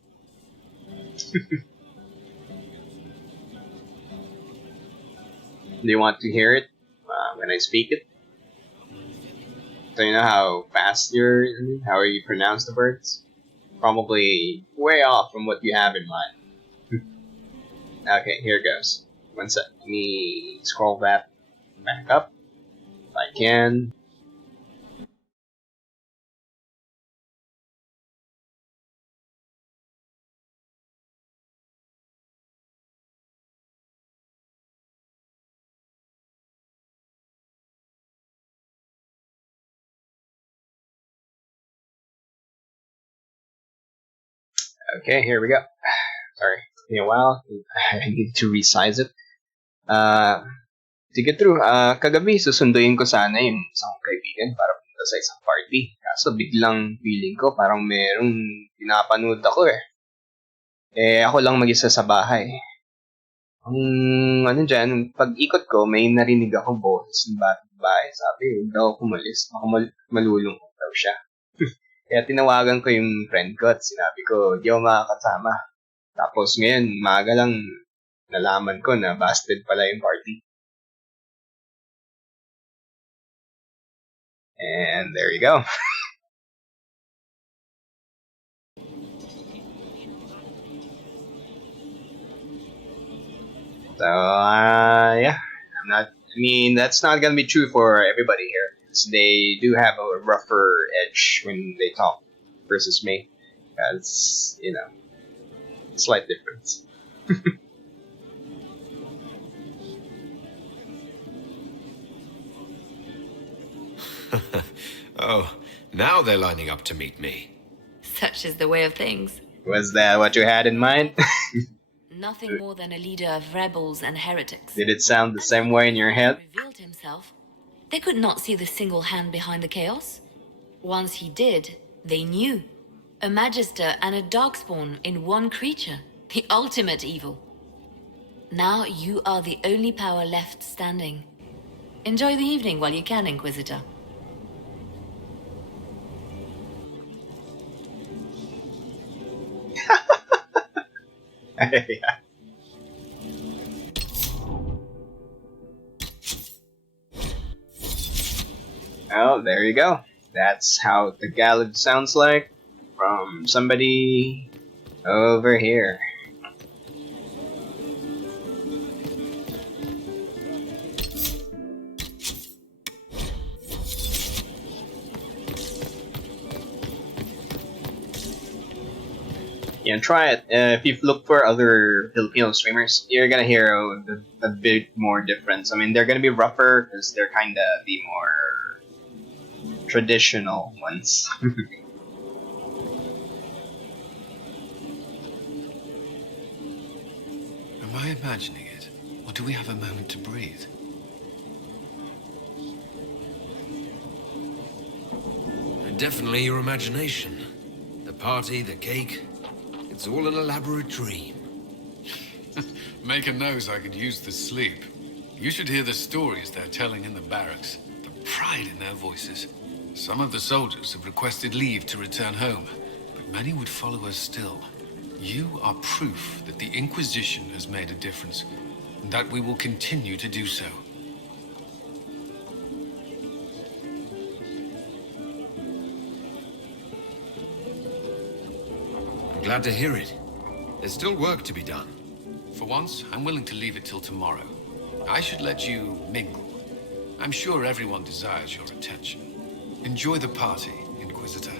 Do you want to hear it when I speak it? So you know how fast how you pronounce the words? Probably way off from what you have in mind. Okay, here goes. One sec. Let me scroll that. back up if I can. Okay, here we go. Sorry, it's been a while. I need to resize it. To get through, kagabi susunduin ko sana yung isang kaibigan para punta sa isang party. Kaso biglang feeling ko parang merong pinapanood ako eh. Ako lang mag-isa sa bahay. Ano dyan, pag-ikot ko, may narinig akong boses ng batang bahay. Sabi, huwag daw ako umalis. Ako malulungkot daw siya. Kaya tinawagan ko yung friend ko at sinabi ko, di ako makakasama. Tapos ngayon, maaga lang nalaman ko na busted pala yung party. And there you go. So, yeah. That's not gonna be true for everybody here. They do have a rougher edge when they talk versus me. Because, slight difference. Oh, now they're lining up to meet me. Such is the way of things. Was that what you had in mind? Nothing more than a leader of rebels and heretics. Did it sound the same way in your head? Revealed himself. They could not see the single hand behind the chaos. Once he did, they knew. A magister and a darkspawn in one creature. The ultimate evil. Now you are the only power left standing. Enjoy the evening while you can, Inquisitor. Yeah. Oh, there you go. That's how Tagalog sounds like from somebody over here. Yeah, try it. If you look for other Filipino streamers, you're gonna hear a bit more difference. I mean, they're gonna be rougher because they're kind of the more traditional ones. Am I imagining it? Or do we have a moment to breathe? Definitely your imagination. The party, the cake, it's all an elaborate dream. Maker knows I could use the sleep. You should hear the stories they're telling in the barracks. The pride in their voices. Some of the soldiers have requested leave to return home, but many would follow us still. You are proof that the Inquisition has made a difference, and that we will continue to do so. I'm glad to hear it. There's still work to be done. For once, I'm willing to leave it till tomorrow. I should let you mingle. I'm sure everyone desires your attention. Enjoy the party, Inquisitor.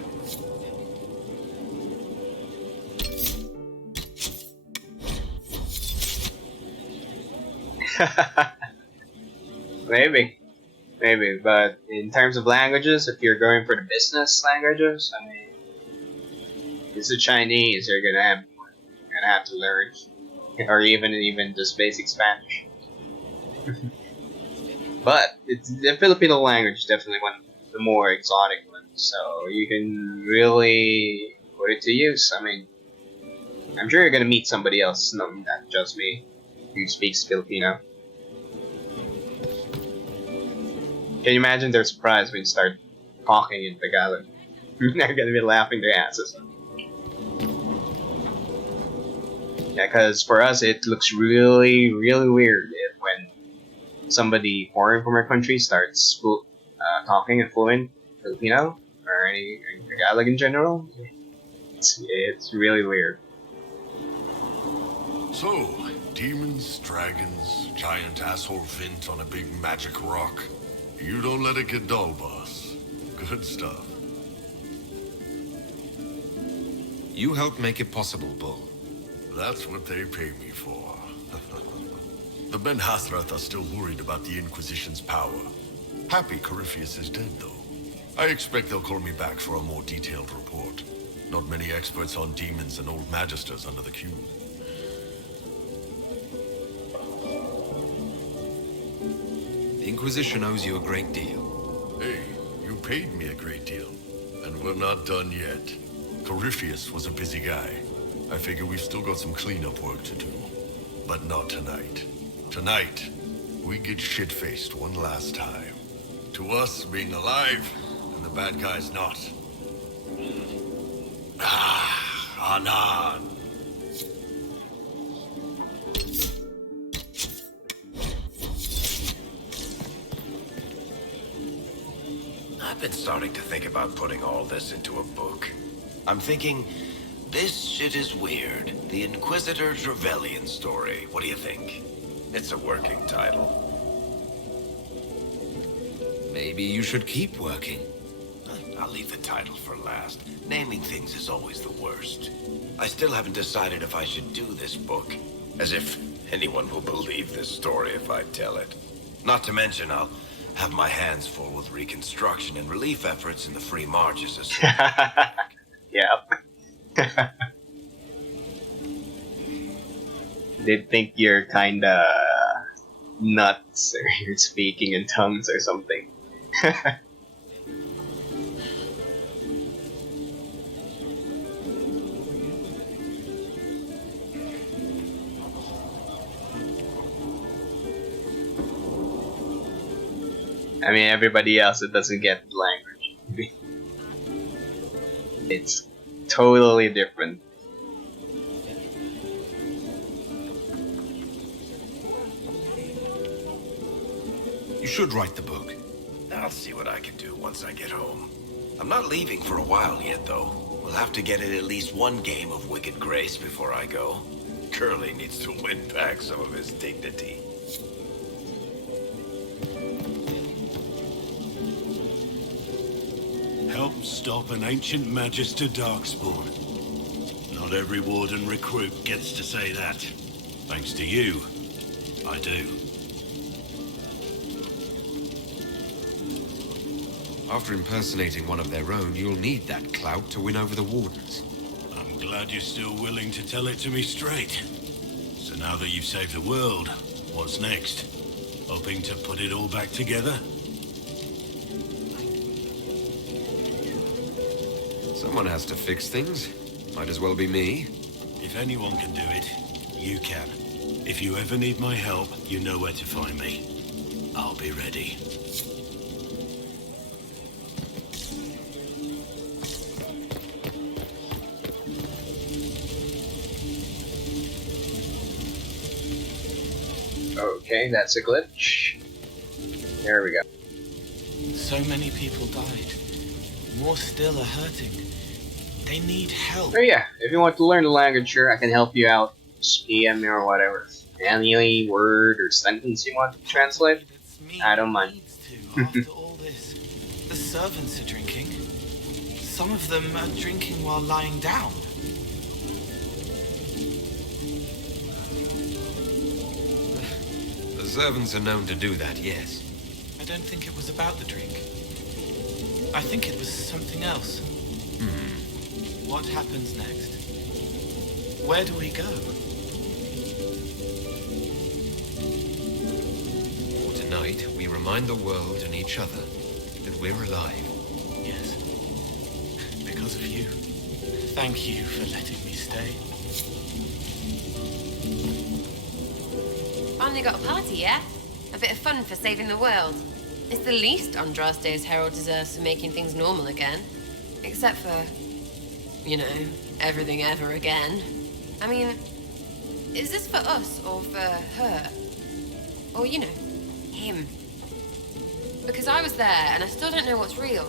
Maybe, but in terms of languages, if you're going for the business languages, I mean, it's the Chinese you're gonna have to learn, or even just basic Spanish. But it's the Filipino language, definitely one of the more exotic ones, so you can really put it to use. I mean, I'm sure you're gonna meet somebody else, not just me, who speaks Filipino. Can you imagine their surprise when you start talking in Tagalog? They're gonna be laughing their asses off. Yeah, because for us it looks really, really weird when somebody foreign from our country starts talking in fluent Filipino or any Tagalog in general. It's really weird. So, Demons, dragons, giant asshole Vint on a big magic rock. You don't let it get dull, boss. Good stuff. You helped make it possible, Bull. That's what they pay me for. The Ben Hathrath are still worried about the Inquisition's power. Happy Corypheus is dead, though. I expect they'll call me back for a more detailed report. Not many experts on demons and old magisters under the cube. The Inquisition owes you a great deal. Hey, you paid me a great deal. And we're not done yet. Corypheus was a busy guy. I figure we've still got some cleanup work to do. But not tonight. Tonight, we get shit-faced one last time. To us, being alive, and the bad guys not. Anan. I've been starting to think about putting all this into a book. I'm thinking, this shit is weird. The Inquisitor Trevelyan story. What do you think? It's a working title. Maybe you should keep working. I'll leave the title for last. Naming things is always the worst. I still haven't decided if I should do this book. As if anyone will believe this story if I tell it. Not to mention, I'll have my hands full with reconstruction and relief efforts in the free marches as Yep. They think you're kinda nuts, or you're speaking in tongues or something. I mean, everybody else that doesn't get the language. It's totally different. You should write the book. I'll see what I can do once I get home. I'm not leaving for a while yet, though. We'll have to get it at least one game of Wicked Grace before I go. Curly needs to win back some of his dignity. Help stop an ancient Magister Darkspawn. Not every Warden recruit gets to say that. Thanks to you, I do. After impersonating one of their own, you'll need that clout to win over the Wardens. I'm glad you're still willing to tell it to me straight. So now that you've saved the world, what's next? Hoping to put it all back together? Someone has to fix things. Might as well be me. If anyone can do it, you can. If you ever need my help, you know where to find me. I'll be ready. Okay, that's a glitch. There we go. So many people died. More still are hurting. They need help. Oh yeah, if you want to learn the language, sure, I can help you out. Just PM me or whatever. Any word or sentence you want to translate, I don't mind. After all this, the servants are drinking. Some of them are drinking while lying down. The servants are known to do that, yes. I don't think it was about the drink. I think it was something else. What happens next? Where do we go? For tonight, we remind the world and each other that we're alive. Yes. Because of you. Thank you for letting me stay. Finally got a party, yeah? A bit of fun for saving the world. It's the least Andraste's Herald deserves for making things normal again. Except for, you know, everything ever again. I mean, is this for us or for her? Or, you know, him? Because I was there and I still don't know what's real.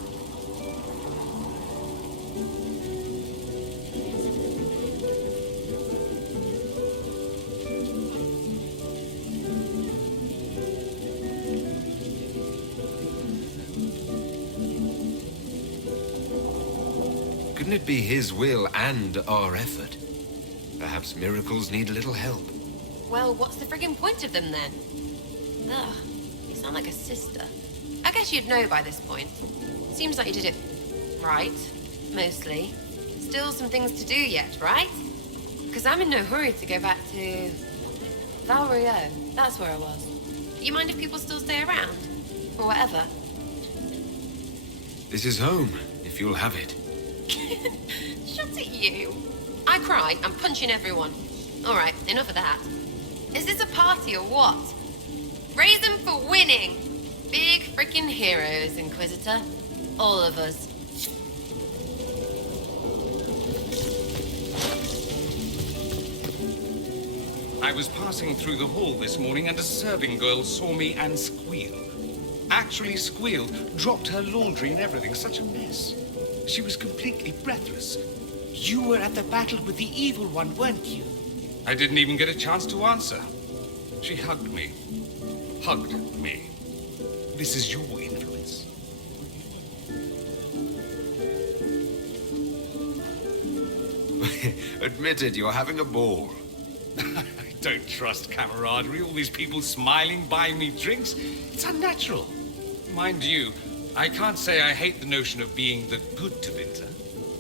Couldn't it be his will and our effort? Perhaps miracles need a little help. Well, what's the friggin' point of them then? Ugh, you sound like a sister. I guess you'd know by this point. Seems like you did it right, mostly. Still some things to do yet, right? Because I'm in no hurry to go back to Battle Royale. That's where I was. You mind if people still stay around? Or whatever? This is home, if you'll have it. Shut at you. I cry, I'm punching everyone. Alright, enough of that. Is this a party or what? Raise them for winning! Big freaking heroes, Inquisitor. All of us. I was passing through the hall this morning and a serving girl saw me and squealed. Actually squealed, dropped her laundry and everything. Such a mess. She was completely breathless. You were at the battle with the evil one, weren't you? I didn't even get a chance to answer. She hugged me. Hugged me. This is your influence. Admit it, you're having a ball. I don't trust camaraderie. All these people smiling, buying me drinks. It's unnatural. Mind you, I can't say I hate the notion of being the good Tevinter.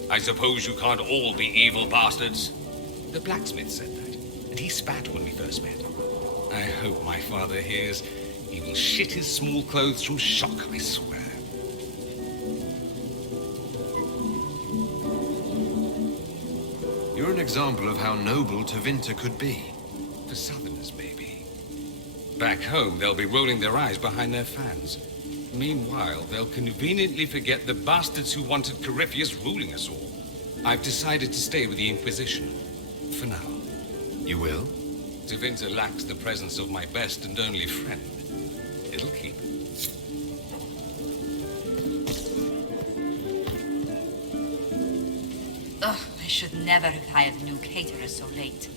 I suppose you can't all be evil bastards. The blacksmith said that, and he spat when we first met. I hope my father hears. He will shit his small clothes from shock, I swear. You're an example of how noble Tevinter could be. For Southerners, maybe. Back home, they'll be rolling their eyes behind their fans. Meanwhile, they'll conveniently forget the bastards who wanted Corypheus ruling us all. I've decided to stay with the Inquisition. For now. You will? Tevinter lacks the presence of my best and only friend. It'll keep. Ugh, I should never have hired new caterers so late.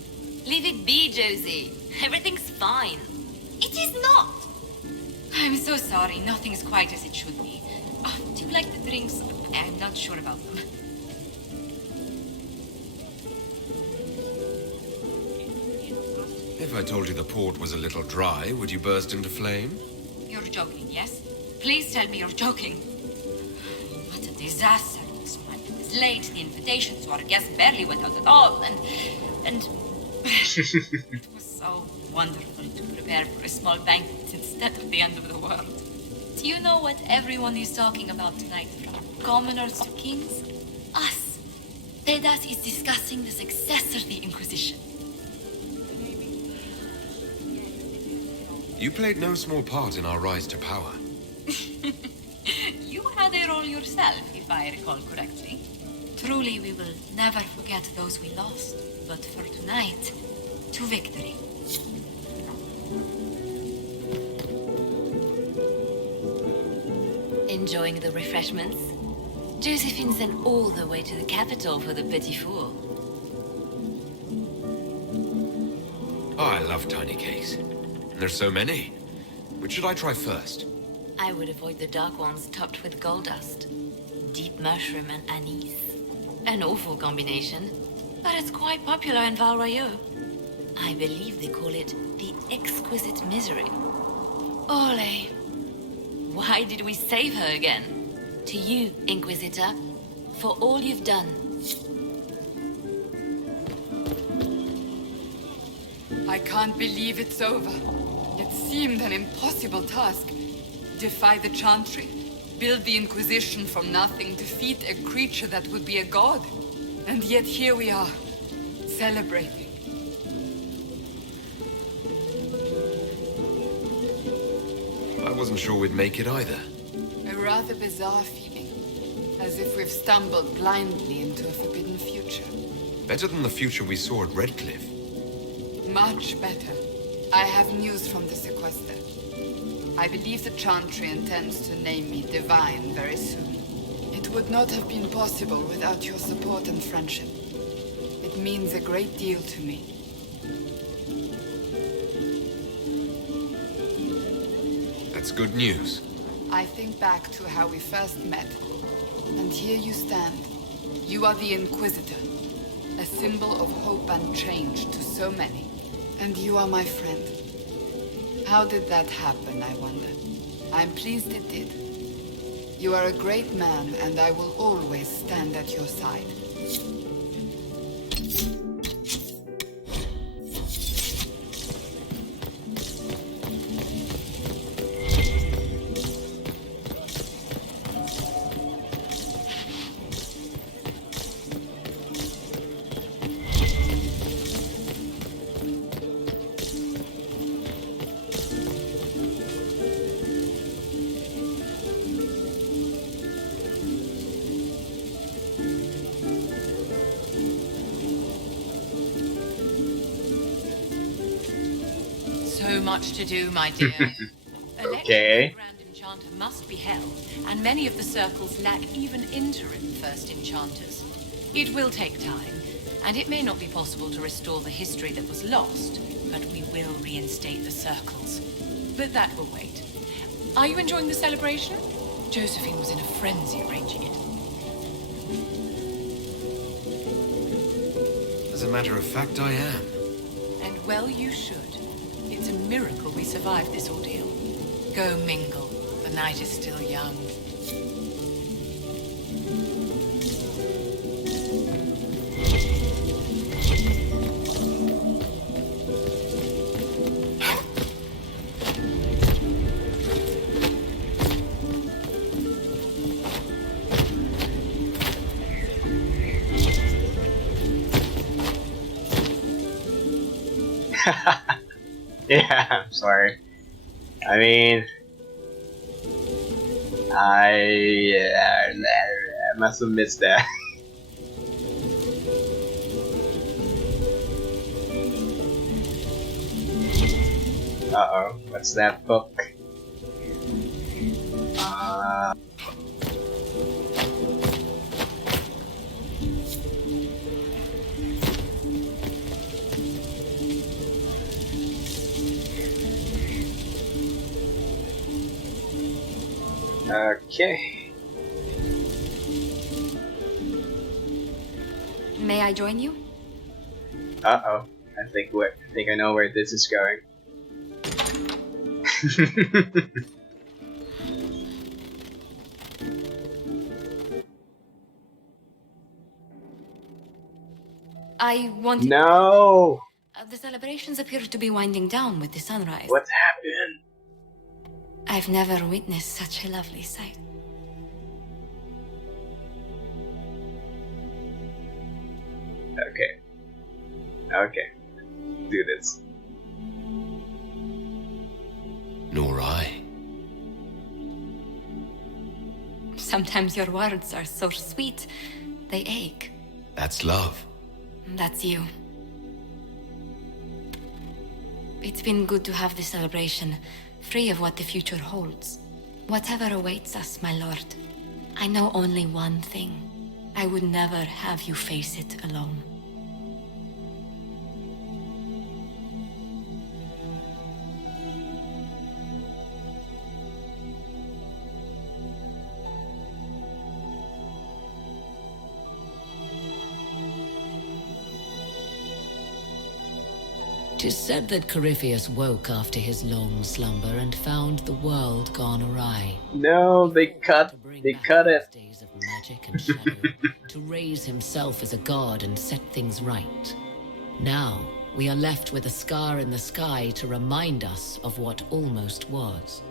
Leave it be, Josie. Everything's fine. It is not! I'm so sorry. Nothing's quite as it should be. Oh, do you like the drinks? I'm not sure about them. If I told you the port was a little dry, would you burst into flame? You're joking, yes? Please tell me you're joking. What a disaster. So much was late, the invitations to our guests barely went out at all, and it was so wonderful to prepare for a small banquet instead of the end of the world. Do you know what everyone is talking about tonight, from commoners to kings? Us. Dedas is discussing the successor of the Inquisition. You played no small part in our rise to power. You had a role yourself, if I recall correctly. Truly, we will never forget those we lost. But for tonight, to victory. Enjoying the refreshments? Josephine sent all the way to the capital for the petit four. Oh, I love tiny cakes. There's so many. Which should I try first? I would avoid the dark ones topped with gold dust. Deep mushroom and anise. An awful combination, but it's quite popular in Val Royeaux. I believe they call it the exquisite misery. Ole. Why did we save her again? To you, Inquisitor, for all you've done. I can't believe it's over. It seemed an impossible task. Defy the Chantry, build the Inquisition from nothing, defeat a creature that would be a god. And yet here we are, celebrating. I wasn't sure we'd make it either. A rather bizarre feeling, as if we've stumbled blindly into a forbidden future. Better than the future we saw at Redcliffe. Much better. I have news from the sequester. I believe the Chantry intends to name me Divine very soon. It would not have been possible without your support and friendship. It means a great deal to me. That's good news. I think back to how we first met, and here you stand, You are the Inquisitor, a symbol of hope and change to so many. And you are my friend. How did that happen, I wonder? I'm pleased it did. You are a great man, and I will always stand at your side. So much to do, my dear. Okay. Grand Enchanter must be held, and many of the circles lack even interim first enchanters. It will take time, and it may not be possible to restore the history that was lost, but we will reinstate the circles. But that will wait. Are you enjoying the celebration? Josephine was in a frenzy arranging it. As a matter of fact, I am. And well you should. It's a miracle we survived this ordeal. Go mingle. The night is still young. Yeah, I'm sorry. I mean, I must have missed that. Uh-oh, what's that book? Okay. May I join you? Uh-oh. I think I know where this is going. I wanted... No! The celebrations appear to be winding down with the sunrise. What's happened? I've never witnessed such a lovely sight. Okay. Okay. Do this. Nor I. Sometimes your words are so sweet, they ache. That's love. That's you. It's been good to have this celebration, free of what the future holds. Whatever awaits us, my lord, I know only one thing. I would never have you face it alone. Tis said that Corypheus woke after his long slumber and found the world gone awry. No, they cut it. Days of magic and shadow to raise himself as a god and set things right. Now, we are left with a scar in the sky to remind us of what almost was.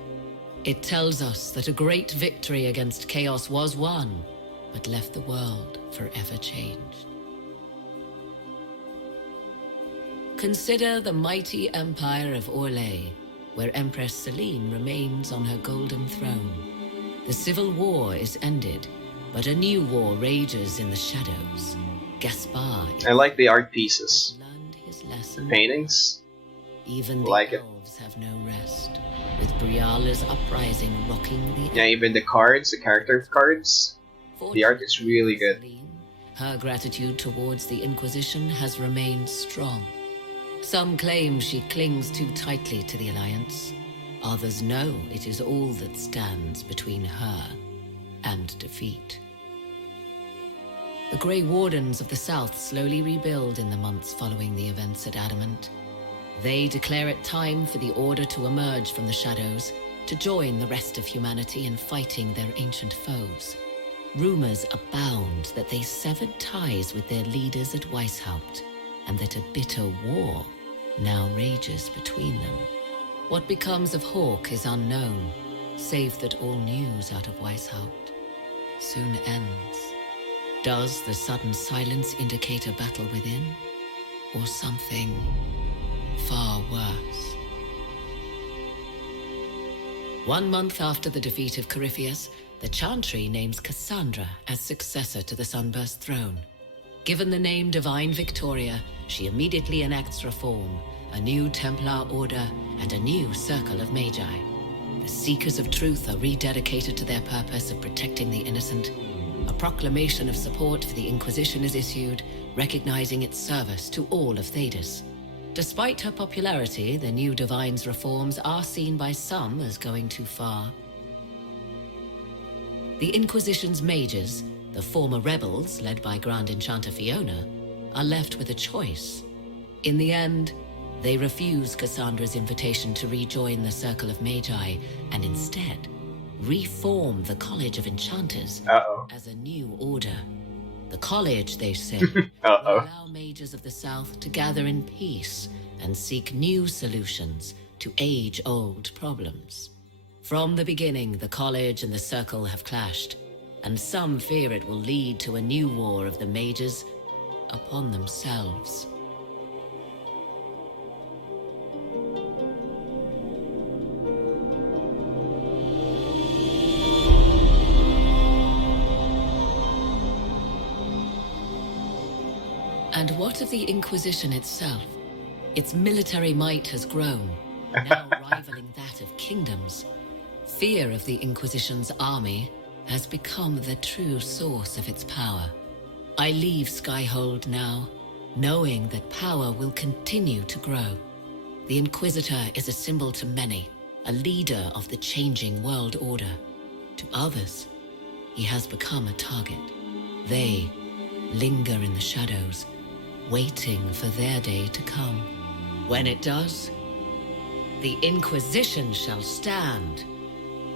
It tells us that a great victory against chaos was won, but left the world forever changed. Consider the mighty empire of Orlais, where Empress Celine remains on her golden throne. The civil war is ended, but a new war rages in the shadows. Gaspard. I like the art pieces. His The lesson. paintings. Even the Like it. elves have no rest, with Briala's uprising rocking the Yeah, even the cards, the character cards. The art is really good. Her gratitude towards the Inquisition has remained strong. Some claim she clings too tightly to the Alliance. Others know it is all that stands between her and defeat. The Grey Wardens of the South slowly rebuild in the months following the events at Adamant. They declare it time for the Order to emerge from the shadows, to join the rest of humanity in fighting their ancient foes. Rumors abound that they severed ties with their leaders at Weishaupt, and that a bitter war now rages between them. What becomes of Hawk is unknown, save that all news out of Weishaupt soon ends. Does the sudden silence indicate a battle within, or something far worse? 1 month after the defeat of Corypheus, the Chantry names Cassandra as successor to the Sunburst throne. Given the name Divine Victoria, she immediately enacts reform, a new Templar order, and a new circle of Magi. The Seekers of Truth are rededicated to their purpose of protecting the innocent. A proclamation of support for the Inquisition is issued, recognizing its service to all of Thedas. Despite her popularity, the new Divine's reforms are seen by some as going too far. The Inquisition's mages, the former rebels led by Grand Enchanter Fiona, are left with a choice. In the end, they refuse Cassandra's invitation to rejoin the Circle of Magi and instead reform the College of Enchanters as a new order. The college, they say, will allow mages of the South to gather in peace and seek new solutions to age-old problems. From the beginning, the college and the circle have clashed, and some fear it will lead to a new war of the mages upon themselves. And what of the Inquisition itself? Its military might has grown, now rivaling that of kingdoms. Fear of the Inquisition's army has become the true source of its power. I leave Skyhold now, knowing that power will continue to grow. The Inquisitor is a symbol to many, a leader of the changing world order. To others, he has become a target. They linger in the shadows, waiting for their day to come. When it does, the Inquisition shall stand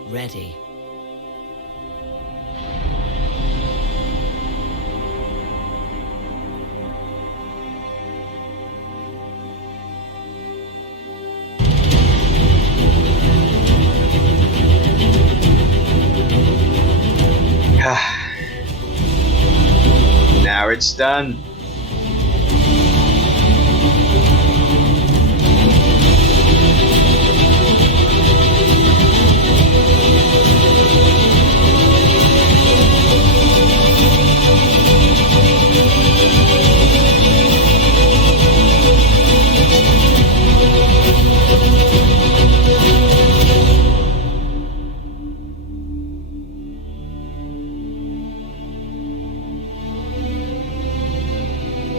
ready. Now it's done.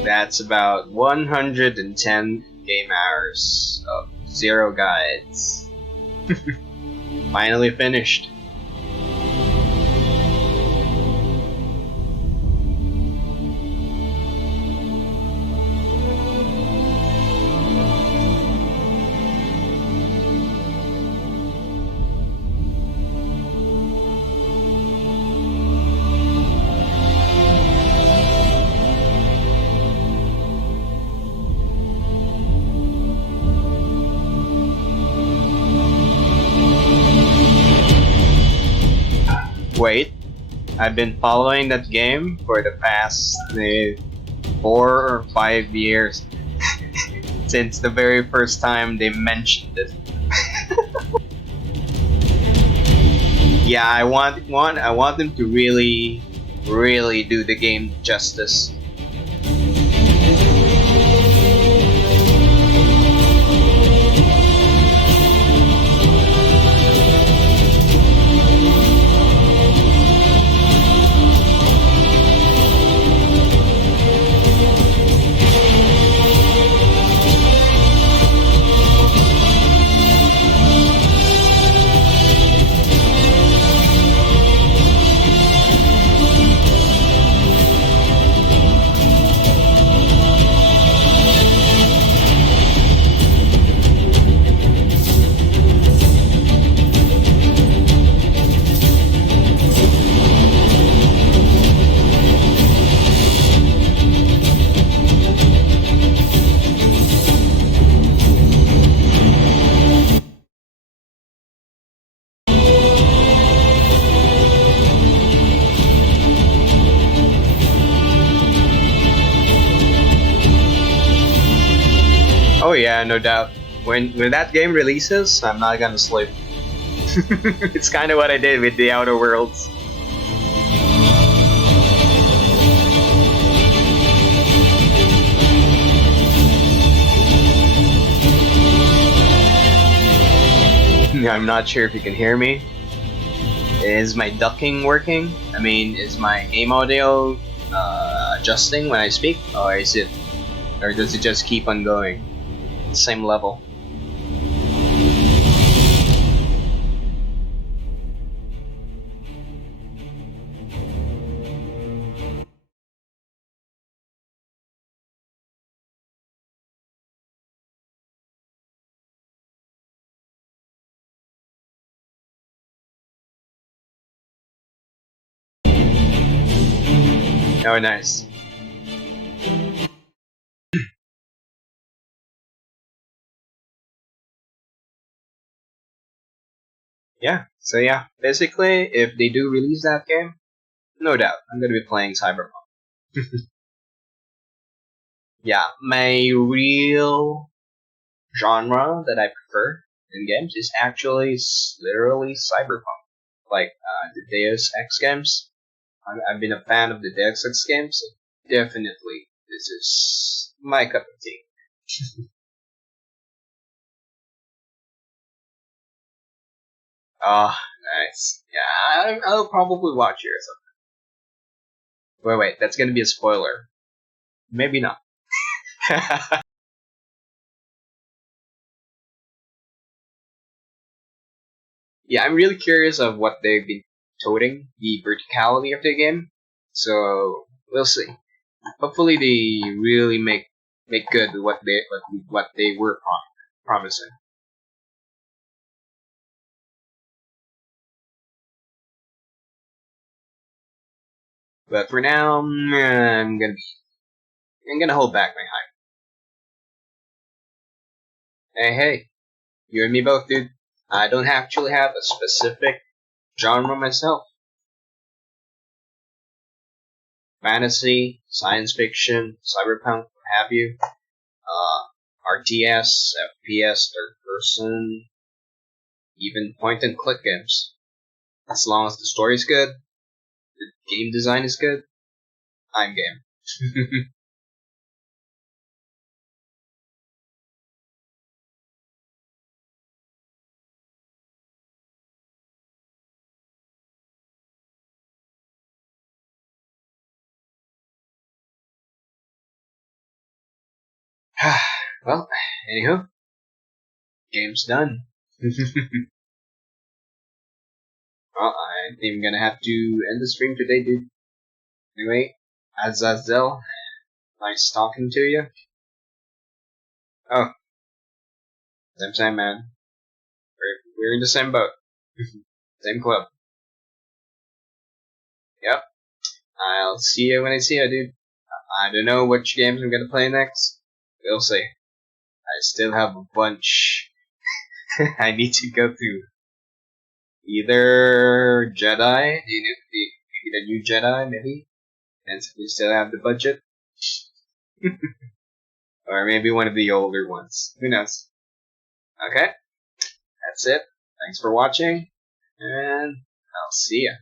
That's about 110 game hours of zero guides. Finally finished. Wait, I've been following that game for the past 4 or 5 years since the very first time they mentioned it. Yeah, I want them to really do the game justice. Oh yeah, no doubt. When that game releases, I'm not gonna sleep. It's kind of what I did with the Outer Worlds. I'm not sure if you can hear me. Is my ducking working? I mean, is my game audio adjusting when I speak, or does it just keep on going, same level? Oh, nice. Yeah, so yeah, basically, if they do release that game, no doubt, I'm gonna be playing Cyberpunk. Yeah, my real genre that I prefer in games is actually literally Cyberpunk. Like, the Deus Ex games. I've been a fan of the Deus Ex games, so definitely, this is my cup of tea. Oh, nice. Yeah, I'll probably watch it or something. Wait, that's gonna be a spoiler. Maybe not. Yeah, I'm really curious of what they've been toting, the verticality of the game. So we'll see. Hopefully, they really make good with what they were promising. But for now, I'm gonna hold back my hype. Hey, you and me both, dude. I don't actually have a specific genre myself. Fantasy, science fiction, cyberpunk, what have you. RTS, FPS, third person, even point and click games. As long as the story is good, the game design is good, I'm game. Well, anywho, game's done. Well, I think I'm gonna have to end the stream today, dude. Anyway, Azazel, nice talking to you. Oh, same man. We're in the same boat. Same club. Yep. I'll see you when I see you, dude. I don't know which games I'm gonna play next. We'll see. I still have a bunch I need to go through. Either Jedi, maybe the new Jedi, maybe, and we still have the budget, or maybe one of the older ones. Who knows? Okay, that's it. Thanks for watching, and I'll see ya.